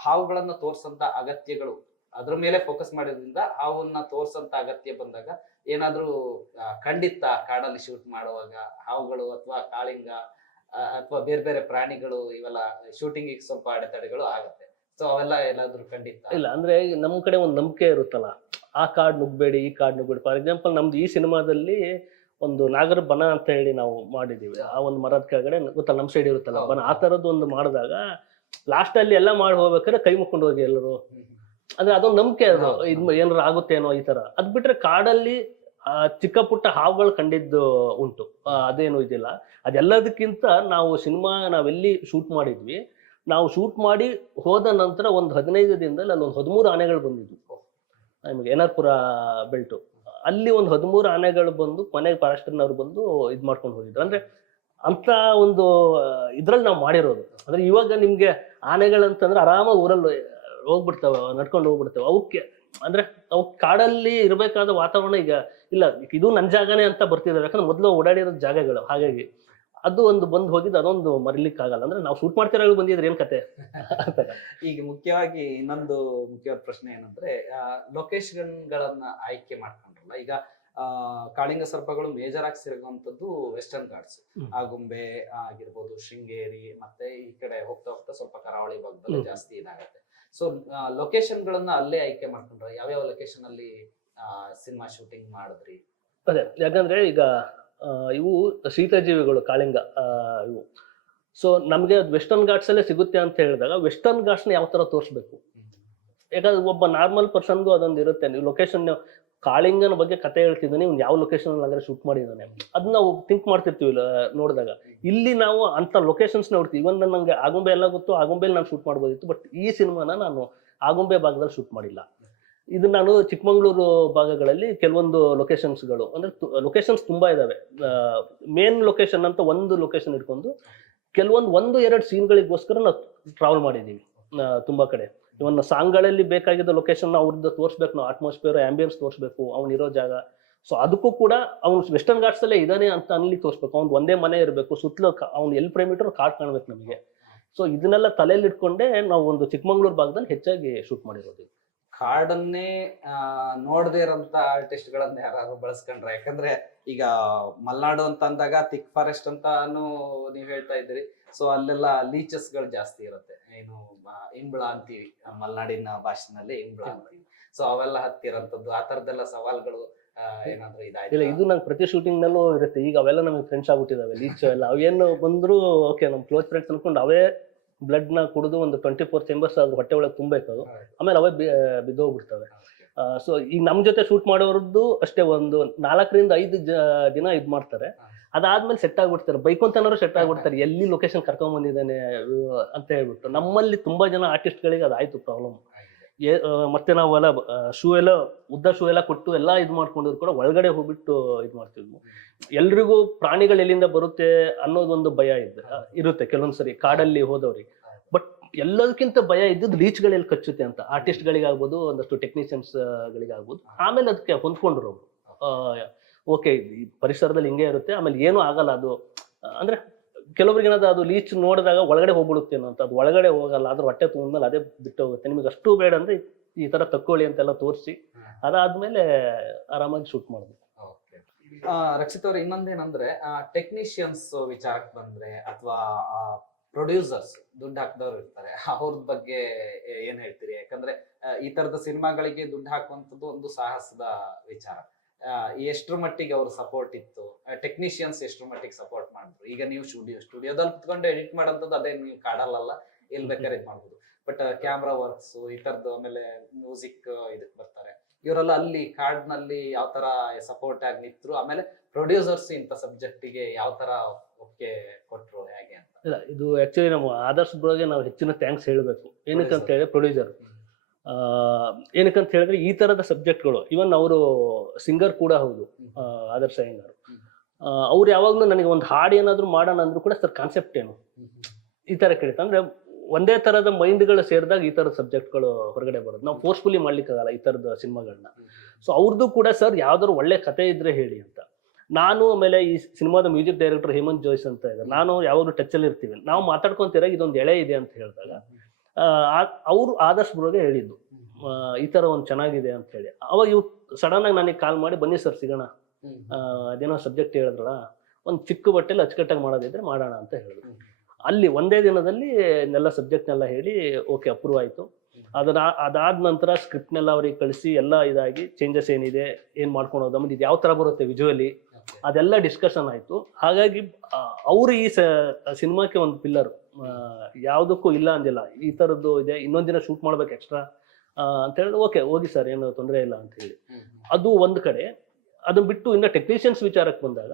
ಹಾವುಗಳನ್ನ ತೋರ್ಸಂತ ಅಗತ್ಯಗಳು, ಅದ್ರ ಮೇಲೆ ಫೋಕಸ್ ಮಾಡೋದ್ರಿಂದ ಹಾವನ್ನ ತೋರ್ಸಂತ ಅಗತ್ಯ ಬಂದಾಗ ಏನಾದ್ರೂ ಖಂಡಿತ ಕಾಡಲ್ಲಿ ಶೂಟ್ ಮಾಡುವಾಗ ಹಾವುಗಳು ಅಥವಾ ಕಾಳಿಂಗ ಅಥವಾ ಬೇರೆ ಬೇರೆ ಪ್ರಾಣಿಗಳು ಇವೆಲ್ಲ ಶೂಟಿಂಗ್ ಸ್ವಲ್ಪ ಅಡೆತಡೆಗಳು ಆಗತ್ತೆ. ಸೊ ಅವೆಲ್ಲ ಏನಾದ್ರು ಖಂಡಿತ ಇಲ್ಲ. ಅಂದ್ರೆ ನಮ್ ಕಡೆ ಒಂದು ನಂಬಿಕೆ ಇರುತ್ತಲ್ಲ, ಆ ಕಾಡ್ ನುಗ್ಬೇಡಿ, ಈ ಕಾಡ್ ನುಗ್ಬೇಡಿ. ಫಾರ್ ಎಕ್ಸಾಂಪಲ್ ನಮ್ದು ಈ ಸಿನಿಮಾದಲ್ಲಿ ಒಂದು ನಾಗರ ಬನ ಅಂತ ಹೇಳಿ ನಾವು ಮಾಡಿದೀವಿ. ಆ ಒಂದು ಮರದ ಕೆಳಗಡೆ ಗೊತ್ತಲ್ಲ, ನಮ್ ಸೈಡ್ ಇರುತ್ತಲ್ಲ ಬನ, ಆ ತರದ್ದು ಒಂದು ಮಾಡಿದಾಗ ಲಾಸ್ಟ್ ಅಲ್ಲಿ ಎಲ್ಲ ಮಾಡಿ ಹೋಗ್ಬೇಕಾದ್ರೆ ಕೈ ಮುಕ್ಕೊಂಡು ಹೋಗಿ ಎಲ್ಲರೂ. ಅಂದ್ರೆ ಅದೊಂದು ನಂಬಿಕೆ, ಅದು ಏನಾರು ಆಗುತ್ತೇನೋ ಈ ತರ. ಅದ್ ಬಿಟ್ರೆ ಕಾಡಲ್ಲಿ ಚಿಕ್ಕ ಪುಟ್ಟ ಹಾವುಗಳು ಕಂಡಿದ್ದು ಉಂಟು, ಅದೇನು ಇದಿಲ್ಲ. ಅದೆಲ್ಲದಕ್ಕಿಂತ ನಾವೆಲ್ಲಿ ಶೂಟ್ ಮಾಡಿದ್ವಿ, ನಾವು ಶೂಟ್ ಮಾಡಿ ಹೋದ ನಂತರ ಒಂದು 15 ದಿನದಲ್ಲಿ ಅಲ್ಲೊಂದು 13 ಆನೆಗಳು ಬಂದಿದ್ವು ನಮಗೆ ಎನ್ಆರ್ಪುರ ಬೆಲ್ಟು. ಅಲ್ಲಿ ಒಂದು 13 ಆನೆಗಳು ಬಂದು ಕೊನೆಗೆ ಫಾರೆಸ್ಟರ್ನವ್ರು ಬಂದು ಇದ್ ಮಾಡ್ಕೊಂಡು ಹೋಗಿದ್ರು. ಅಂದ್ರೆ ಅಂತ ಒಂದು ಇದ್ರಲ್ಲಿ ನಾವು ಮಾಡಿರೋದು. ಅಂದ್ರೆ ಇವಾಗ ನಿಮ್ಗೆ ಆನೆಗಳಂತಂದ್ರೆ ಆರಾಮಾಗಿ ಊರಲ್ಲಿ ಹೋಗ್ಬಿಡ್ತಾವೆ, ನಡ್ಕೊಂಡು ಹೋಗ್ಬಿಡ್ತಾವೆ. ಅವಕ್ಕೆ ಅಂದ್ರೆ ಅವ್ ಕಾಡಲ್ಲಿ ಇರ್ಬೇಕಾದ ವಾತಾವರಣ ಈಗ ಇಲ್ಲ, ಇದು ನನ್ ಜಾಗನೇ ಅಂತ ಬರ್ತಿದಾವೆ. ಯಾಕಂದ್ರೆ ಮೊದಲು ಓಡಾಡಿರೋ ಜಾಗಗಳು. ಹಾಗಾಗಿ ಅದು ಒಂದು ಬಂದು ಹೋಗಿದ್ದು ಅದೊಂದು ಮರಿಲಿಕ್ಕೆ ಆಗಲ್ಲ. ಅಂದ್ರೆ ನಾವು ಶೂಟ್ ಮಾಡ್ತಿರೋ ಬಂದಿದ್ರೆ ಏನ್ ಕತೆ. ಈಗ ಮುಖ್ಯವಾಗಿ ಇನ್ನೊಂದು ಮುಖ್ಯವಾದ ಪ್ರಶ್ನೆ ಏನಂದ್ರೆ, ಲೊಕೇಶನ್ ಗಳನ್ನ ಆಯ್ಕೆ ಮಾಡ್ಕೊಂಡ್ರಲ್ಲ, ಈಗ ಕಾಳಿಂಗ ಸರ್ಪಗಳು ಮೇಜರ್ ಆಗಿ ಸಿಗುವಂತದ್ದು ವೆಸ್ಟರ್ನ್ ಘಾಟ್ಸ್, ಆಗುಂಬೆ ಆಗಿರ್ಬೋದು, ಶೃಂಗೇರಿ, ಮತ್ತೆ ಈ ಕಡೆ ಹೋಗ್ತಾ ಹೋಗ್ತಾ ಸ್ವಲ್ಪ ಕರಾವಳಿ ಭಾಗದಲ್ಲಿ ಜಾಸ್ತಿ ಇದಾಗತ್ತೆ. ಸೊ ಲೊಕೇಶನ್ ಗಳನ್ನ ಅಲ್ಲೇ ಆಯ್ಕೆ ಮಾಡ್ಕೊಂಡ್ರೆ ಯಾವ್ಯಾವ ಲೊಕೇಶನ್ ಅಲ್ಲಿ ಸಿನಿಮಾ ಶೂಟಿಂಗ್ ಮಾಡಿದ್ರಿ? ಅದೇ, ಯಾಕಂದ್ರೆ ಈಗ ಇವು ಶೀತಜೀವಿಗಳು ಕಾಳಿಂಗ ಇವು. ಸೊ ನಮ್ಗೆ ವೆಸ್ಟರ್ನ್ ಘಾಟ್ಸ್ ಅಲ್ಲೇ ಸಿಗುತ್ತೆ ಅಂತ ಹೇಳಿದಾಗ ವೆಸ್ಟರ್ನ್ ಘಾಟ್ಸ್ನ ಯಾವ ತರ ತೋರಿಸ್ಬೇಕು. ಯಾಕಂದ್ರೆ ಒಬ್ಬ ನಾರ್ಮಲ್ ಪರ್ಸನ್ಗೂ ಅದೊಂದು ಇರುತ್ತೆ. ನೀವು ಲೊಕೇಶನ್, ಕಾಳಿಂಗನ ಬಗ್ಗೆ ಕತೆ ಹೇಳ್ತಿದ್ದಾನೆ, ಇವ್ನು ಯಾವ ಲೊಕೇಶನ್ ಅಲ್ಲಿ ಶೂಟ್ ಮಾಡಿದ್ದಾನೆ ಅದನ್ನ ನಾವು ಥಿಂಕ್ ಮಾಡ್ತಿರ್ತೀವಿ ನೋಡಿದಾಗ. ಇಲ್ಲಿ ನಾವು ಅಂತ ಲೊಕೇಶನ್ಸ್ ನೋಡ್ತೀವಿ. ಇವನ್ ನಂಗೆ ಆಗುಂಬೆ ಎಲ್ಲ ಗೊತ್ತು, ಆಗುಂಬೆಲಿ ನಾನು ಶೂಟ್ ಮಾಡ್ಬೋದಿತ್ತು. ಬಟ್ ಈ ಸಿನಿಮಾನ ನಾನು ಆಗುಂಬೆ ಭಾಗದಲ್ಲಿ ಶೂಟ್ ಮಾಡಿಲ್ಲ. ಇದು ನಾನು ಚಿಕ್ಕಮಂಗ್ಳೂರು ಭಾಗಗಳಲ್ಲಿ ಕೆಲವೊಂದು ಲೊಕೇಶನ್ಸ್ಗಳು, ಅಂದ್ರೆ ಲೊಕೇಶನ್ಸ್ ತುಂಬಾ ಇದಾವೆ. ಮೇನ್ ಲೊಕೇಶನ್ ಅಂತ ಒಂದು ಲೊಕೇಶನ್ ಇಟ್ಕೊಂಡು ಕೆಲವೊಂದು 1-2 ಸೀನ್ಗಳಿಗೋಸ್ಕರ ನಾವು ಟ್ರಾವೆಲ್ ಮಾಡಿದ್ದೀವಿ ತುಂಬಾ ಕಡೆ. ಇವನ್ ಸಾಂಗ್ಗಳಲ್ಲಿ ಬೇಕಾಗಿದ್ದ ಲೊಕೇಶನ್ ಅವ್ರದ್ದು ತೋರಿಸ್ಬೇಕು, ನಾವು ಅಟ್ಮಾಸ್ಫಿಯರ್ ಆಂಬಿಯನ್ಸ್ ತೋರಿಸ್ಬೇಕು, ಅವ್ನಿರೋ ಜಾಗ. ಸೊ ಅದಕ್ಕೂ ಕೂಡ ಅವ್ನು ವೆಸ್ಟರ್ನ್ ಘಾಟ್ಸ್ ಅಲ್ಲೇ ಇದಾನೆ ಅಂತ ಅಲ್ಲಿ ತೋರಿಸ್ಬೇಕು. ಅವ್ನು ಒಂದೇ ಮನೆ ಇರಬೇಕು, ಸುತ್ತಲೂ ಅವ್ನು ಎಲ್ಲಿ ಪ್ರೈಮೀಟರ್ ಕಾಡ್ ಕಾಣ್ಬೇಕು ನಮಗೆ. ಸೊ ಇದನ್ನೆಲ್ಲ ತಲೆಯಲ್ಲಿ ಇಟ್ಕೊಂಡೆ ನಾವು ಒಂದು ಚಿಕ್ಕಮಂಗ್ಳೂರು ಭಾಗದಲ್ಲಿ ಹೆಚ್ಚಾಗಿ ಶೂಟ್ ಮಾಡಿರೋದು. ಕಾಡನ್ನೇ ನೋಡದೇ ಇರೋಂತ ಆರ್ಟಿಸ್ಟ್ ಗಳನ್ನ ಯಾರು ಬಳಸ್ಕೊಂಡ್ರೆ? ಯಾಕಂದ್ರೆ ಈಗ ಮಲ್ನಾಡು ಅಂತ ಅಂದಾಗ ಥಿಕ್ ಫಾರೆಸ್ಟ್ ಅಂತಾನು ನೀವ್ ಹೇಳ್ತಾ ಇದ್ರಿ. ಸೊ ಅಲ್ಲೆಲ್ಲ ಲೀಚಸ್ ಗಳು ಜಾಸ್ತಿ ಇರುತ್ತೆ, ಏನು ಇಂಬ್ಳ ಅಂತೀವಿ ಮಲ್ನಾಡಿನ ಭಾಷೆನಲ್ಲಿ, ಇಂಬ್ಳ ಅಂತೀವಿ. ಸೊ ಅವೆಲ್ಲ ಹತ್ತಿರಂತದ್ದು, ಆ ತರದೆಲ್ಲ ಸವಾಲ್ಗಳು ಏನಾದ್ರು ಇಲ್ಲ, ಇದು ನಂಗೆ ಪ್ರತಿ ಶೂಟಿಂಗ್ ನಲ್ಲೂ ಇರುತ್ತೆ. ಈಗ ಅವೆಲ್ಲ ನಮಗೆ ಫ್ರೆಂಡ್ಸ್ ಆಗ್ಬಿಟ್ಟಿದಾವೆ ಲೀಚ್ ಎಲ್ಲ. ಅವೇನು ಬಂದ್ರು ಓಕೆ, ನಮ್ ಕ್ಲೋಸ್ ಫ್ರೆಂಡ್ಸ್ ಅನ್ಕೊಂಡು ಅವೇ ಬ್ಲಡ್ ನ ಕುಡಿದು ಒಂದು 24 ಚೇಂಬರ್ಸ್ ಆದ್ರೂ ಹೊಟ್ಟೆ ಒಳಗೆ ತುಂಬಬೇಕು, ಆಮೇಲೆ ಅವೇ ಬಿದ್ದೋಗ್ಬಿಡ್ತವೆ. ಸೊ ಈಗ ನಮ್ ಜೊತೆ ಶೂಟ್ ಮಾಡೋರದ್ದು ಅಷ್ಟೇ ಒಂದು 4-5 ದಿನ ಇದ್ ಮಾಡ್ತಾರೆ. ಅದಾದ್ಮೇಲೆ ಸೆಟ್ ಆಗ್ಬಿಡ್ತಾರೆ, ಬೈಕೊಂತನವರು ಸೆಟ್ ಆಗ್ಬಿಡ್ತಾರೆ, ಎಲ್ಲಿ ಲೊಕೇಶನ್ ಕರ್ಕೊಂಡ್ ಬಂದಿದ್ದಾನೆ ಅಂತ ಹೇಳ್ಬಿಟ್ಟು. ನಮ್ಮಲ್ಲಿ ತುಂಬಾ ಜನ ಆರ್ಟಿಸ್ಟ್ ಗಳಿಗೆ ಅದಾಯ್ತು ಪ್ರಾಬ್ಲಮ್. ಮತ್ತೆ ನಾವೆಲ್ಲ ಶೂ ಎಲ್ಲ ಉದ್ದ ಶೂ ಎಲ್ಲ ಕೊಟ್ಟು ಎಲ್ಲ ಇದು ಮಾಡ್ಕೊಂಡಿದ್ರು ಕೂಡ ಒಳಗಡೆ ಹೋಗ್ಬಿಟ್ಟು ಇದು ಮಾಡ್ತಿದ್ವು. ಎಲ್ರಿಗೂ ಪ್ರಾಣಿಗಳು ಎಲ್ಲಿಂದ ಬರುತ್ತೆ ಅನ್ನೋದೊಂದು ಭಯ ಇರುತ್ತೆ ಕೆಲವೊಂದ್ಸರಿ ಕಾಡಲ್ಲಿ ಹೋದವ್ರಿಗೆ. ಬಟ್ ಎಲ್ಲದಕ್ಕಿಂತ ಭಯ ಇದ್ದದ್ದು ಲೀಚ್ಗಳೆಲ್ಲಿ ಕಚ್ಚುತ್ತೆ ಅಂತ, ಆರ್ಟಿಸ್ಟ್ಗಳಿಗಾಗ್ಬೋದು, ಒಂದಷ್ಟು ಟೆಕ್ನಿಷಿಯನ್ಸ್ ಗಳಿಗಾಗ್ಬೋದು. ಆಮೇಲೆ ಅದಕ್ಕೆ ಹೊಂದ್ಕೊಂಡ್ರು ಅವರು. ಓಕೆ, ಈ ಪರಿಸರದಲ್ಲಿ ಹಿಂಗೆ ಇರುತ್ತೆ, ಆಮೇಲೆ ಏನೂ ಆಗಲ್ಲ ಅದು. ಅಂದ್ರೆ ಕೆಲವ್ರಿಗೆ ಏನಾದ್ರು ಅದು ಲೀಚ್ ನೋಡಿದಾಗ ಒಳಗಡೆ ಹೋಗ್ಬಿಡುತ್ತೆ ಅಂತ, ಅದು ಒಳಗಡೆ ಹೋಗಲ್ಲ, ಅದ್ರ ಹೊಟ್ಟೆ ತುಂಬಿದ್ಮೇಲೆ ಅದೇ ಬಿಟ್ಟು ಹೋಗುತ್ತೆ. ನಿಮಗೆ ಅಷ್ಟು ಬೇಡ ಅಂದ್ರೆ ಈ ತರ ತಕ್ಕೊಳ್ಳಿ ಅಂತೆಲ್ಲ ತೋರಿಸಿ ಅದಾದ್ಮೇಲೆ ಆರಾಮಾಗಿ ಶೂಟ್ ಮಾಡಿದ್ವಿ. ರಕ್ಷಿತ್ ಅವ್ರ ಇನ್ನೊಂದೇನಂದ್ರೆ ಟೆಕ್ನಿಷಿಯನ್ಸ್ ವಿಚಾರಕ್ಕೆ ಬಂದ್ರೆ ಅಥವಾ ಪ್ರೊಡ್ಯೂಸರ್ಸ್ ದುಡ್ಡು ಹಾಕಿದವ್ರು ಇರ್ತಾರೆ, ಅವ್ರದ ಬಗ್ಗೆ ಏನ್ ಹೇಳ್ತೀರಿ? ಯಾಕಂದ್ರೆ ಈ ತರದ ಸಿನಿಮಾಗಳಿಗೆ ದುಡ್ಡು ಹಾಕುವಂಥದ್ದು ಒಂದು ಸಾಹಸದ ವಿಚಾರ. ಎಷ್ಟ್ರ ಮಟ್ಟಿಗೆ ಅವ್ರ ಸಪೋರ್ಟ್ ಇತ್ತು? ಟೆಕ್ನಿಷಿಯನ್ಸ್ ಎಷ್ಟ್ರ ಮಟ್ಟಿಗೆ ಸಪೋರ್ಟ್ ಮಾಡಿದ್ರು? ಈಗ ನೀವು ಸ್ಟುಡಿಯೋದಲ್ಲಿ ಕುತ್ಕೊಂಡು ಎಡಿಟ್ ಮಾಡೋಂಥದ್ದು ಅದೇ ನೀವು ಕಾಡಲ್ಲ, ಎಲ್ಲಿ ಬೇಕಾದ್ರೆ ಇದು ಮಾಡ್ಬೋದು. ಬಟ್ ಕ್ಯಾಮ್ರಾ ವರ್ಕ್ಸ್ ಈ ತರದ್ದು, ಆಮೇಲೆ ಮ್ಯೂಸಿಕ್ ಇದಕ್ ಬರ್ತಾರೆ, ಇವರೆಲ್ಲ ಅಲ್ಲಿ ಕಾಡ್ನಲ್ಲಿ ಯಾವ ತರ ಸಪೋರ್ಟ್ ಆಗಿ ನಿಂತ್ರು, ಆಮೇಲೆ ಪ್ರೊಡ್ಯೂಸರ್ಸ್ ಇಂಥ ಸಬ್ಜೆಕ್ಟಿಗೆ ಯಾವ ತರ ಒಪ್ಪಿಗೆ ಕೊಟ್ರು, ಹೇಗೆ ಅಂತ? ಇಲ್ಲ, ಇದು ಆಕ್ಚುಲಿ ನಮ್ಮ ಆದರ್ಶ್ ಬ್ರೋಗೆ ನಾವು ಹೆಚ್ಚಿನ ಥ್ಯಾಂಕ್ಸ್ ಹೇಳಬೇಕು. ಏನಕ್ಕಂತ ಹೇಳಿದ್ರೆ ಪ್ರೊಡ್ಯೂಸರ್, ಏನಕ್ಕಂತ ಹೇಳಿದ್ರೆ ಈ ತರದ ಸಬ್ಜೆಕ್ಟ್ಗಳು, ಇವನ್ ಅವರು ಸಿಂಗರ್ ಕೂಡ ಹೌದು, ಆದರ್ಶ ಅಯ್ಯಂಗಾರ್. ಅವ್ರು ಯಾವಾಗ್ಲೂ ನನಗೆ ಒಂದು ಹಾಡು ಏನಾದ್ರು ಮಾಡೋಣ ಅಂದ್ರೂ ಕೂಡ ಸರ್ ಕಾನ್ಸೆಪ್ಟ್ ಏನು ಈ ತರ ಕೇಳ್ತಾ, ಅಂದ್ರೆ ಒಂದೇ ತರದ ಮೈಂಡ್ಗಳು ಸೇರಿದಾಗ ಈ ತರದ ಸಬ್ಜೆಕ್ಟ್ಗಳು ಹೊರಗಡೆ ಬರೋದು. ನಾವು ಫೋರ್ಸ್ಫುಲಿ ಮಾಡ್ಲಿಕ್ಕಾಗಲ್ಲ ಈ ತರದ ಸಿನಿಮಾಗಳನ್ನ. ಸೊ ಅವ್ರದ್ದು ಕೂಡ ಸರ್ ಯಾವ್ದಾದ್ರು ಒಳ್ಳೆ ಕತೆ ಇದ್ರೆ ಹೇಳಿ ಅಂತ. ನಾನು ಆಮೇಲೆ ಈ ಸಿನಿಮಾದ ಮ್ಯೂಸಿಕ್ ಡೈರೆಕ್ಟರ್ ಹೇಮಂತ್ ಜೋಯ್ಸ್ ಅಂತ ಇದ್ದಾರೆ, ನಾನು ಯಾವಾಗಲೂ ಟಚಲ್ಲಿ ಇರ್ತೀವಿ. ನಾವು ಮಾತಾಡ್ಕೊಂತೀರಾಗ ಇದೊಂದು ಎಳೆ ಇದೆ ಅಂತ ಹೇಳಿದಾಗ ಅವರು ಆದರ್ಶ್ ಬ್ರೋಗೆ ಹೇಳಿದ್ದು ಈ ತರ ಒಂದು ಚೆನ್ನಾಗಿದೆ ಅಂತ ಹೇಳಿ. ಅವಾಗ ಇವ್ರು ಸಡನ್ ಆಗಿ ನನಗೆ ಕಾಲ್ ಮಾಡಿ, ಬನ್ನಿ ಸರ್ ಸಿಗೋಣ, ಅದೇನೋ ಸಬ್ಜೆಕ್ಟ್ ಹೇಳಿದ್ರಲ್ಲ, ಒಂದು ಚಿಕ್ಕ ಬಟ್ಟೆಲಿ ಅಚ್ಚುಕಟ್ಟಾಗಿ ಮಾಡೋದಿದ್ರೆ ಮಾಡೋಣ ಅಂತ ಹೇಳಿದ್ರು. ಅಲ್ಲಿ ಒಂದೇ ದಿನದಲ್ಲಿ ಎಲ್ಲ ಸಬ್ಜೆಕ್ಟ್ನೆಲ್ಲ ಹೇಳಿ ಓಕೆ ಅಪ್ರೂವ್ ಆಯಿತು. ಅದಾದ ನಂತರ ಸ್ಕ್ರಿಪ್ಟ್ನೆಲ್ಲ ಅವ್ರಿಗೆ ಕಳಿಸಿ ಎಲ್ಲ ಇದಾಗಿ ಚೇಂಜಸ್ ಏನಿದೆ, ಏನು ಮಾಡ್ಕೊಂಡು ಹೋದ, ಆಮೇಲೆ ಇದು ಯಾವ ಥರ ಬರುತ್ತೆ ವಿಜುವಲಿ, ಅದೆಲ್ಲ ಡಿಸ್ಕಷನ್ ಆಯಿತು. ಹಾಗಾಗಿ ಅವರು ಈ ಸಿನಿಮಾಕ್ಕೆ ಒಂದು ಪಿಲ್ಲರ್, ಯಾವುದಕ್ಕೂ ಇಲ್ಲ ಅಂದಿಲ್ಲ, ಈ ಥರದ್ದು ಇದೆ, ಇನ್ನೊಂದು ದಿನ ಶೂಟ್ ಮಾಡ್ಬೇಕು ಎಕ್ಸ್ಟ್ರಾ ಅಂತ ಹೇಳಿ, ಓಕೆ ಹೋಗಿ ಸರ್ ಏನು ತೊಂದರೆ ಇಲ್ಲ ಅಂತ ಹೇಳಿ. ಅದು ಒಂದು ಕಡೆ. ಅದನ್ನ ಬಿಟ್ಟು ಇನ್ನು ಟೆಕ್ನಿಷಿಯನ್ಸ್ ವಿಚಾರಕ್ಕೆ ಬಂದಾಗ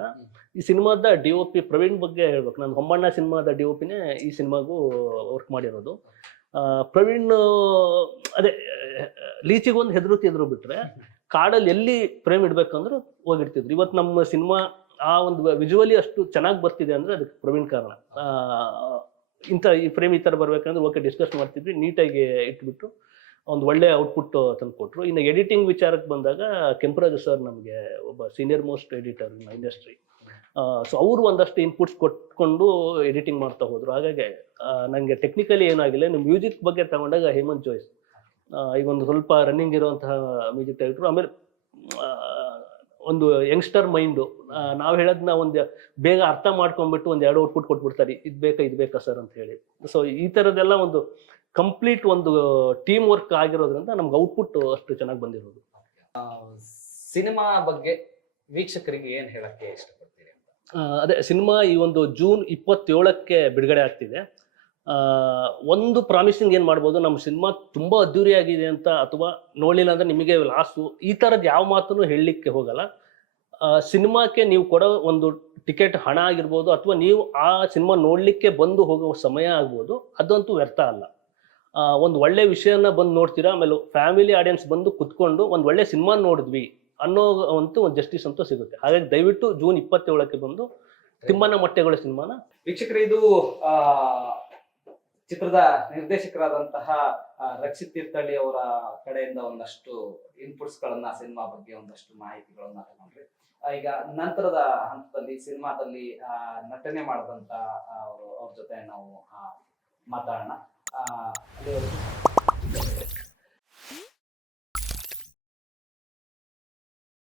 ಈ ಸಿನಿಮಾದ DOP ಪ್ರವೀಣ್ ಬಗ್ಗೆ ಹೇಳ್ಬೇಕು. ನಾನು ಹೊಂಬಣ್ಣ ಸಿನಿಮಾದ DOPನೇ ಈ ಸಿನಿಮಾಗೂ ವರ್ಕ್ ಮಾಡಿರೋದು. ಪ್ರವೀಣ್ ಅದೇ ಲೀಚಿಗೆ ಒಂದು ಹೆದರುತ್ತಿದ್ರು ಬಿಟ್ರೆ ಕಾಡಲ್ಲಿ ಎಲ್ಲಿ ಫ್ರೇಮ್ ಇಡ್ಬೇಕಂದ್ರೆ ಹೋಗಿಡ್ತಿದ್ರು. ಇವತ್ತು ನಮ್ಮ ಸಿನಿಮಾ ಆ ಒಂದು ವಿಜುವಲಿ ಅಷ್ಟು ಚೆನ್ನಾಗಿ ಬರ್ತಿದೆ ಅಂದ್ರೆ ಅದಕ್ಕೆ ಪ್ರವೀಣ್ ಕಾರಣ. ಈ ಫ್ರೇಮ್ ಈ ತರ ಬರ್ಬೇಕಂದ್ರೆ ಓಕೆ ಡಿಸ್ಕಸ್ ಮಾಡ್ತಿದ್ವಿ, ನೀಟಾಗಿ ಇಟ್ಬಿಟ್ಟು ಒಂದು ಒಳ್ಳೆ ಔಟ್ಪುಟ್ ತಂದು ಕೊಟ್ರು. ಇನ್ನು ಎಡಿಟಿಂಗ್ ವಿಚಾರಕ್ಕೆ ಬಂದಾಗ ಕೆಂಪರಾಜು ಸರ್ ನಮಗೆ ಒಬ್ಬ senior most editor in industry. So ಅವರು ಒಂದಷ್ಟು ಇನ್ಪುಟ್ಸ್ ಕೊಟ್ಕೊಂಡು ಎಡಿಟಿಂಗ್ ಮಾಡ್ತಾ ಹೋದ್ರು. ಹಾಗಾಗಿ ನನಗೆ ಟೆಕ್ನಿಕಲಿ ಏನಾಗಿಲ್ಲ. ಇನ್ನು ಮ್ಯೂಸಿಕ್ ಬಗ್ಗೆ ತಗೊಂಡಾಗ ಹೇಮಂತ್ ಜೋಯ್ಸ್ ಈಗ ಒಂದು ಸ್ವಲ್ಪ ರನ್ನಿಂಗ್ ಇರುವಂತಹ ಮ್ಯೂಸಿಕ್ ಡೈರೆಕ್ಟ್ರು. ಆಮೇಲೆ ಒಂದು ಯಂಗ್ಸ್ಟರ್ ಮೈಂಡು, ನಾವು ಹೇಳೋದನ್ನ ಒಂದು ಬೇಗ ಅರ್ಥ ಮಾಡ್ಕೊಂಡ್ಬಿಟ್ಟು ಒಂದು 2 ಔಟ್ಪುಟ್ ಕೊಟ್ಬಿಡ್ತಾರೆ, ಇದು ಬೇಕಾ ಸರ್ ಅಂತ ಹೇಳಿ. ಸೊ ಈ ಥರದ್ದೆಲ್ಲ ಒಂದು ಕಂಪ್ಲೀಟ್ ಒಂದು ಟೀಮ್ ವರ್ಕ್ ಆಗಿರೋದ್ರಿಂದ ನಮ್ಗೆ ಔಟ್ಪುಟ್ ಅಷ್ಟು ಚೆನ್ನಾಗಿ ಬಂದಿರೋದು. ಸಿನಿಮಾ ಬಗ್ಗೆ ವೀಕ್ಷಕರಿಗೆ ಏನ್ ಹೇಳಕ್ಕೆ ಇಷ್ಟಪಡ್ತೀರಿ ಅಂತ? ಅದೇ ಸಿನಿಮಾ ಈ ಒಂದು ಜೂನ್ 27ಕ್ಕೆ ಬಿಡುಗಡೆ ಆಗ್ತಿದೆ. ಒಂದು ಪ್ರಾಮಿಸಿಂಗ್ ಏನು ಮಾಡ್ಬೋದು, ನಮ್ಮ ಸಿನಿಮಾ ತುಂಬ ಅದ್ದೂರಿಯಾಗಿದೆ ಅಂತ, ಅಥವಾ ನೋಡಲಿಲ್ಲ ಅಂದರೆ ನಿಮಗೆ ಲಾಸು, ಈ ಥರದ್ದು ಯಾವ ಮಾತನ್ನು ಹೇಳಲಿಕ್ಕೆ ಹೋಗಲ್ಲ. ಸಿನಿಮಾಕ್ಕೆ ನೀವು ಕೊಡೋ ಒಂದು ಟಿಕೆಟ್ ಹಣ ಆಗಿರ್ಬೋದು, ಅಥವಾ ನೀವು ಆ ಸಿನಿಮಾ ನೋಡಲಿಕ್ಕೆ ಬಂದು ಹೋಗೋ ಸಮಯ ಆಗ್ಬೋದು, ಅದಂತೂ ವ್ಯರ್ಥ ಅಲ್ಲ. ಒಂದು ಒಳ್ಳೆ ವಿಷಯನ ಬಂದು ನೋಡ್ತೀರಾ, ಆಮೇಲೆ ಫ್ಯಾಮಿಲಿ ಆಡಿಯನ್ಸ್ ಬಂದು ಕುತ್ಕೊಂಡು ಒಂದು ಒಳ್ಳೆ ಸಿನಿಮಾ ನೋಡಿದ್ವಿ ಅನ್ನೋ ಒಂದು ಜಸ್ಟಿಸ್ ಅಂತೂ ಸಿಗುತ್ತೆ. ಹಾಗಾಗಿ ದಯವಿಟ್ಟು ಜೂನ್ 27ಕ್ಕೆ ಬಂದು ತಿಮ್ಮನ ಮೊಟ್ಟೆಗಳ ಸಿನಿಮಾನ ವೀಕ್ಷಕರು. ಇದು ಚಿತ್ರದ ನಿರ್ದೇಶಕರಾದಂತಹ ರಕ್ಷಿತ್ ತೀರ್ಥಹಳ್ಳಿ ಅವರ ಕಡೆಯಿಂದ ಒಂದಷ್ಟು ಇನ್ಪುಟ್ಸ್ ಗಳನ್ನ, ಸಿನಿಮಾ ಬಗ್ಗೆ ಒಂದಷ್ಟು ಮಾಹಿತಿಗಳನ್ನ ತಗೊಂಡ್ರಿ. ಈಗ ನಂತರದ ಹಂತದಲ್ಲಿ ಸಿನಿಮಾದಲ್ಲಿ ನಟನೆ ಮಾಡಿದಂತ ಅವ್ರ ಜೊತೆ ನಾವು ಮಾತಾಡೋಣ.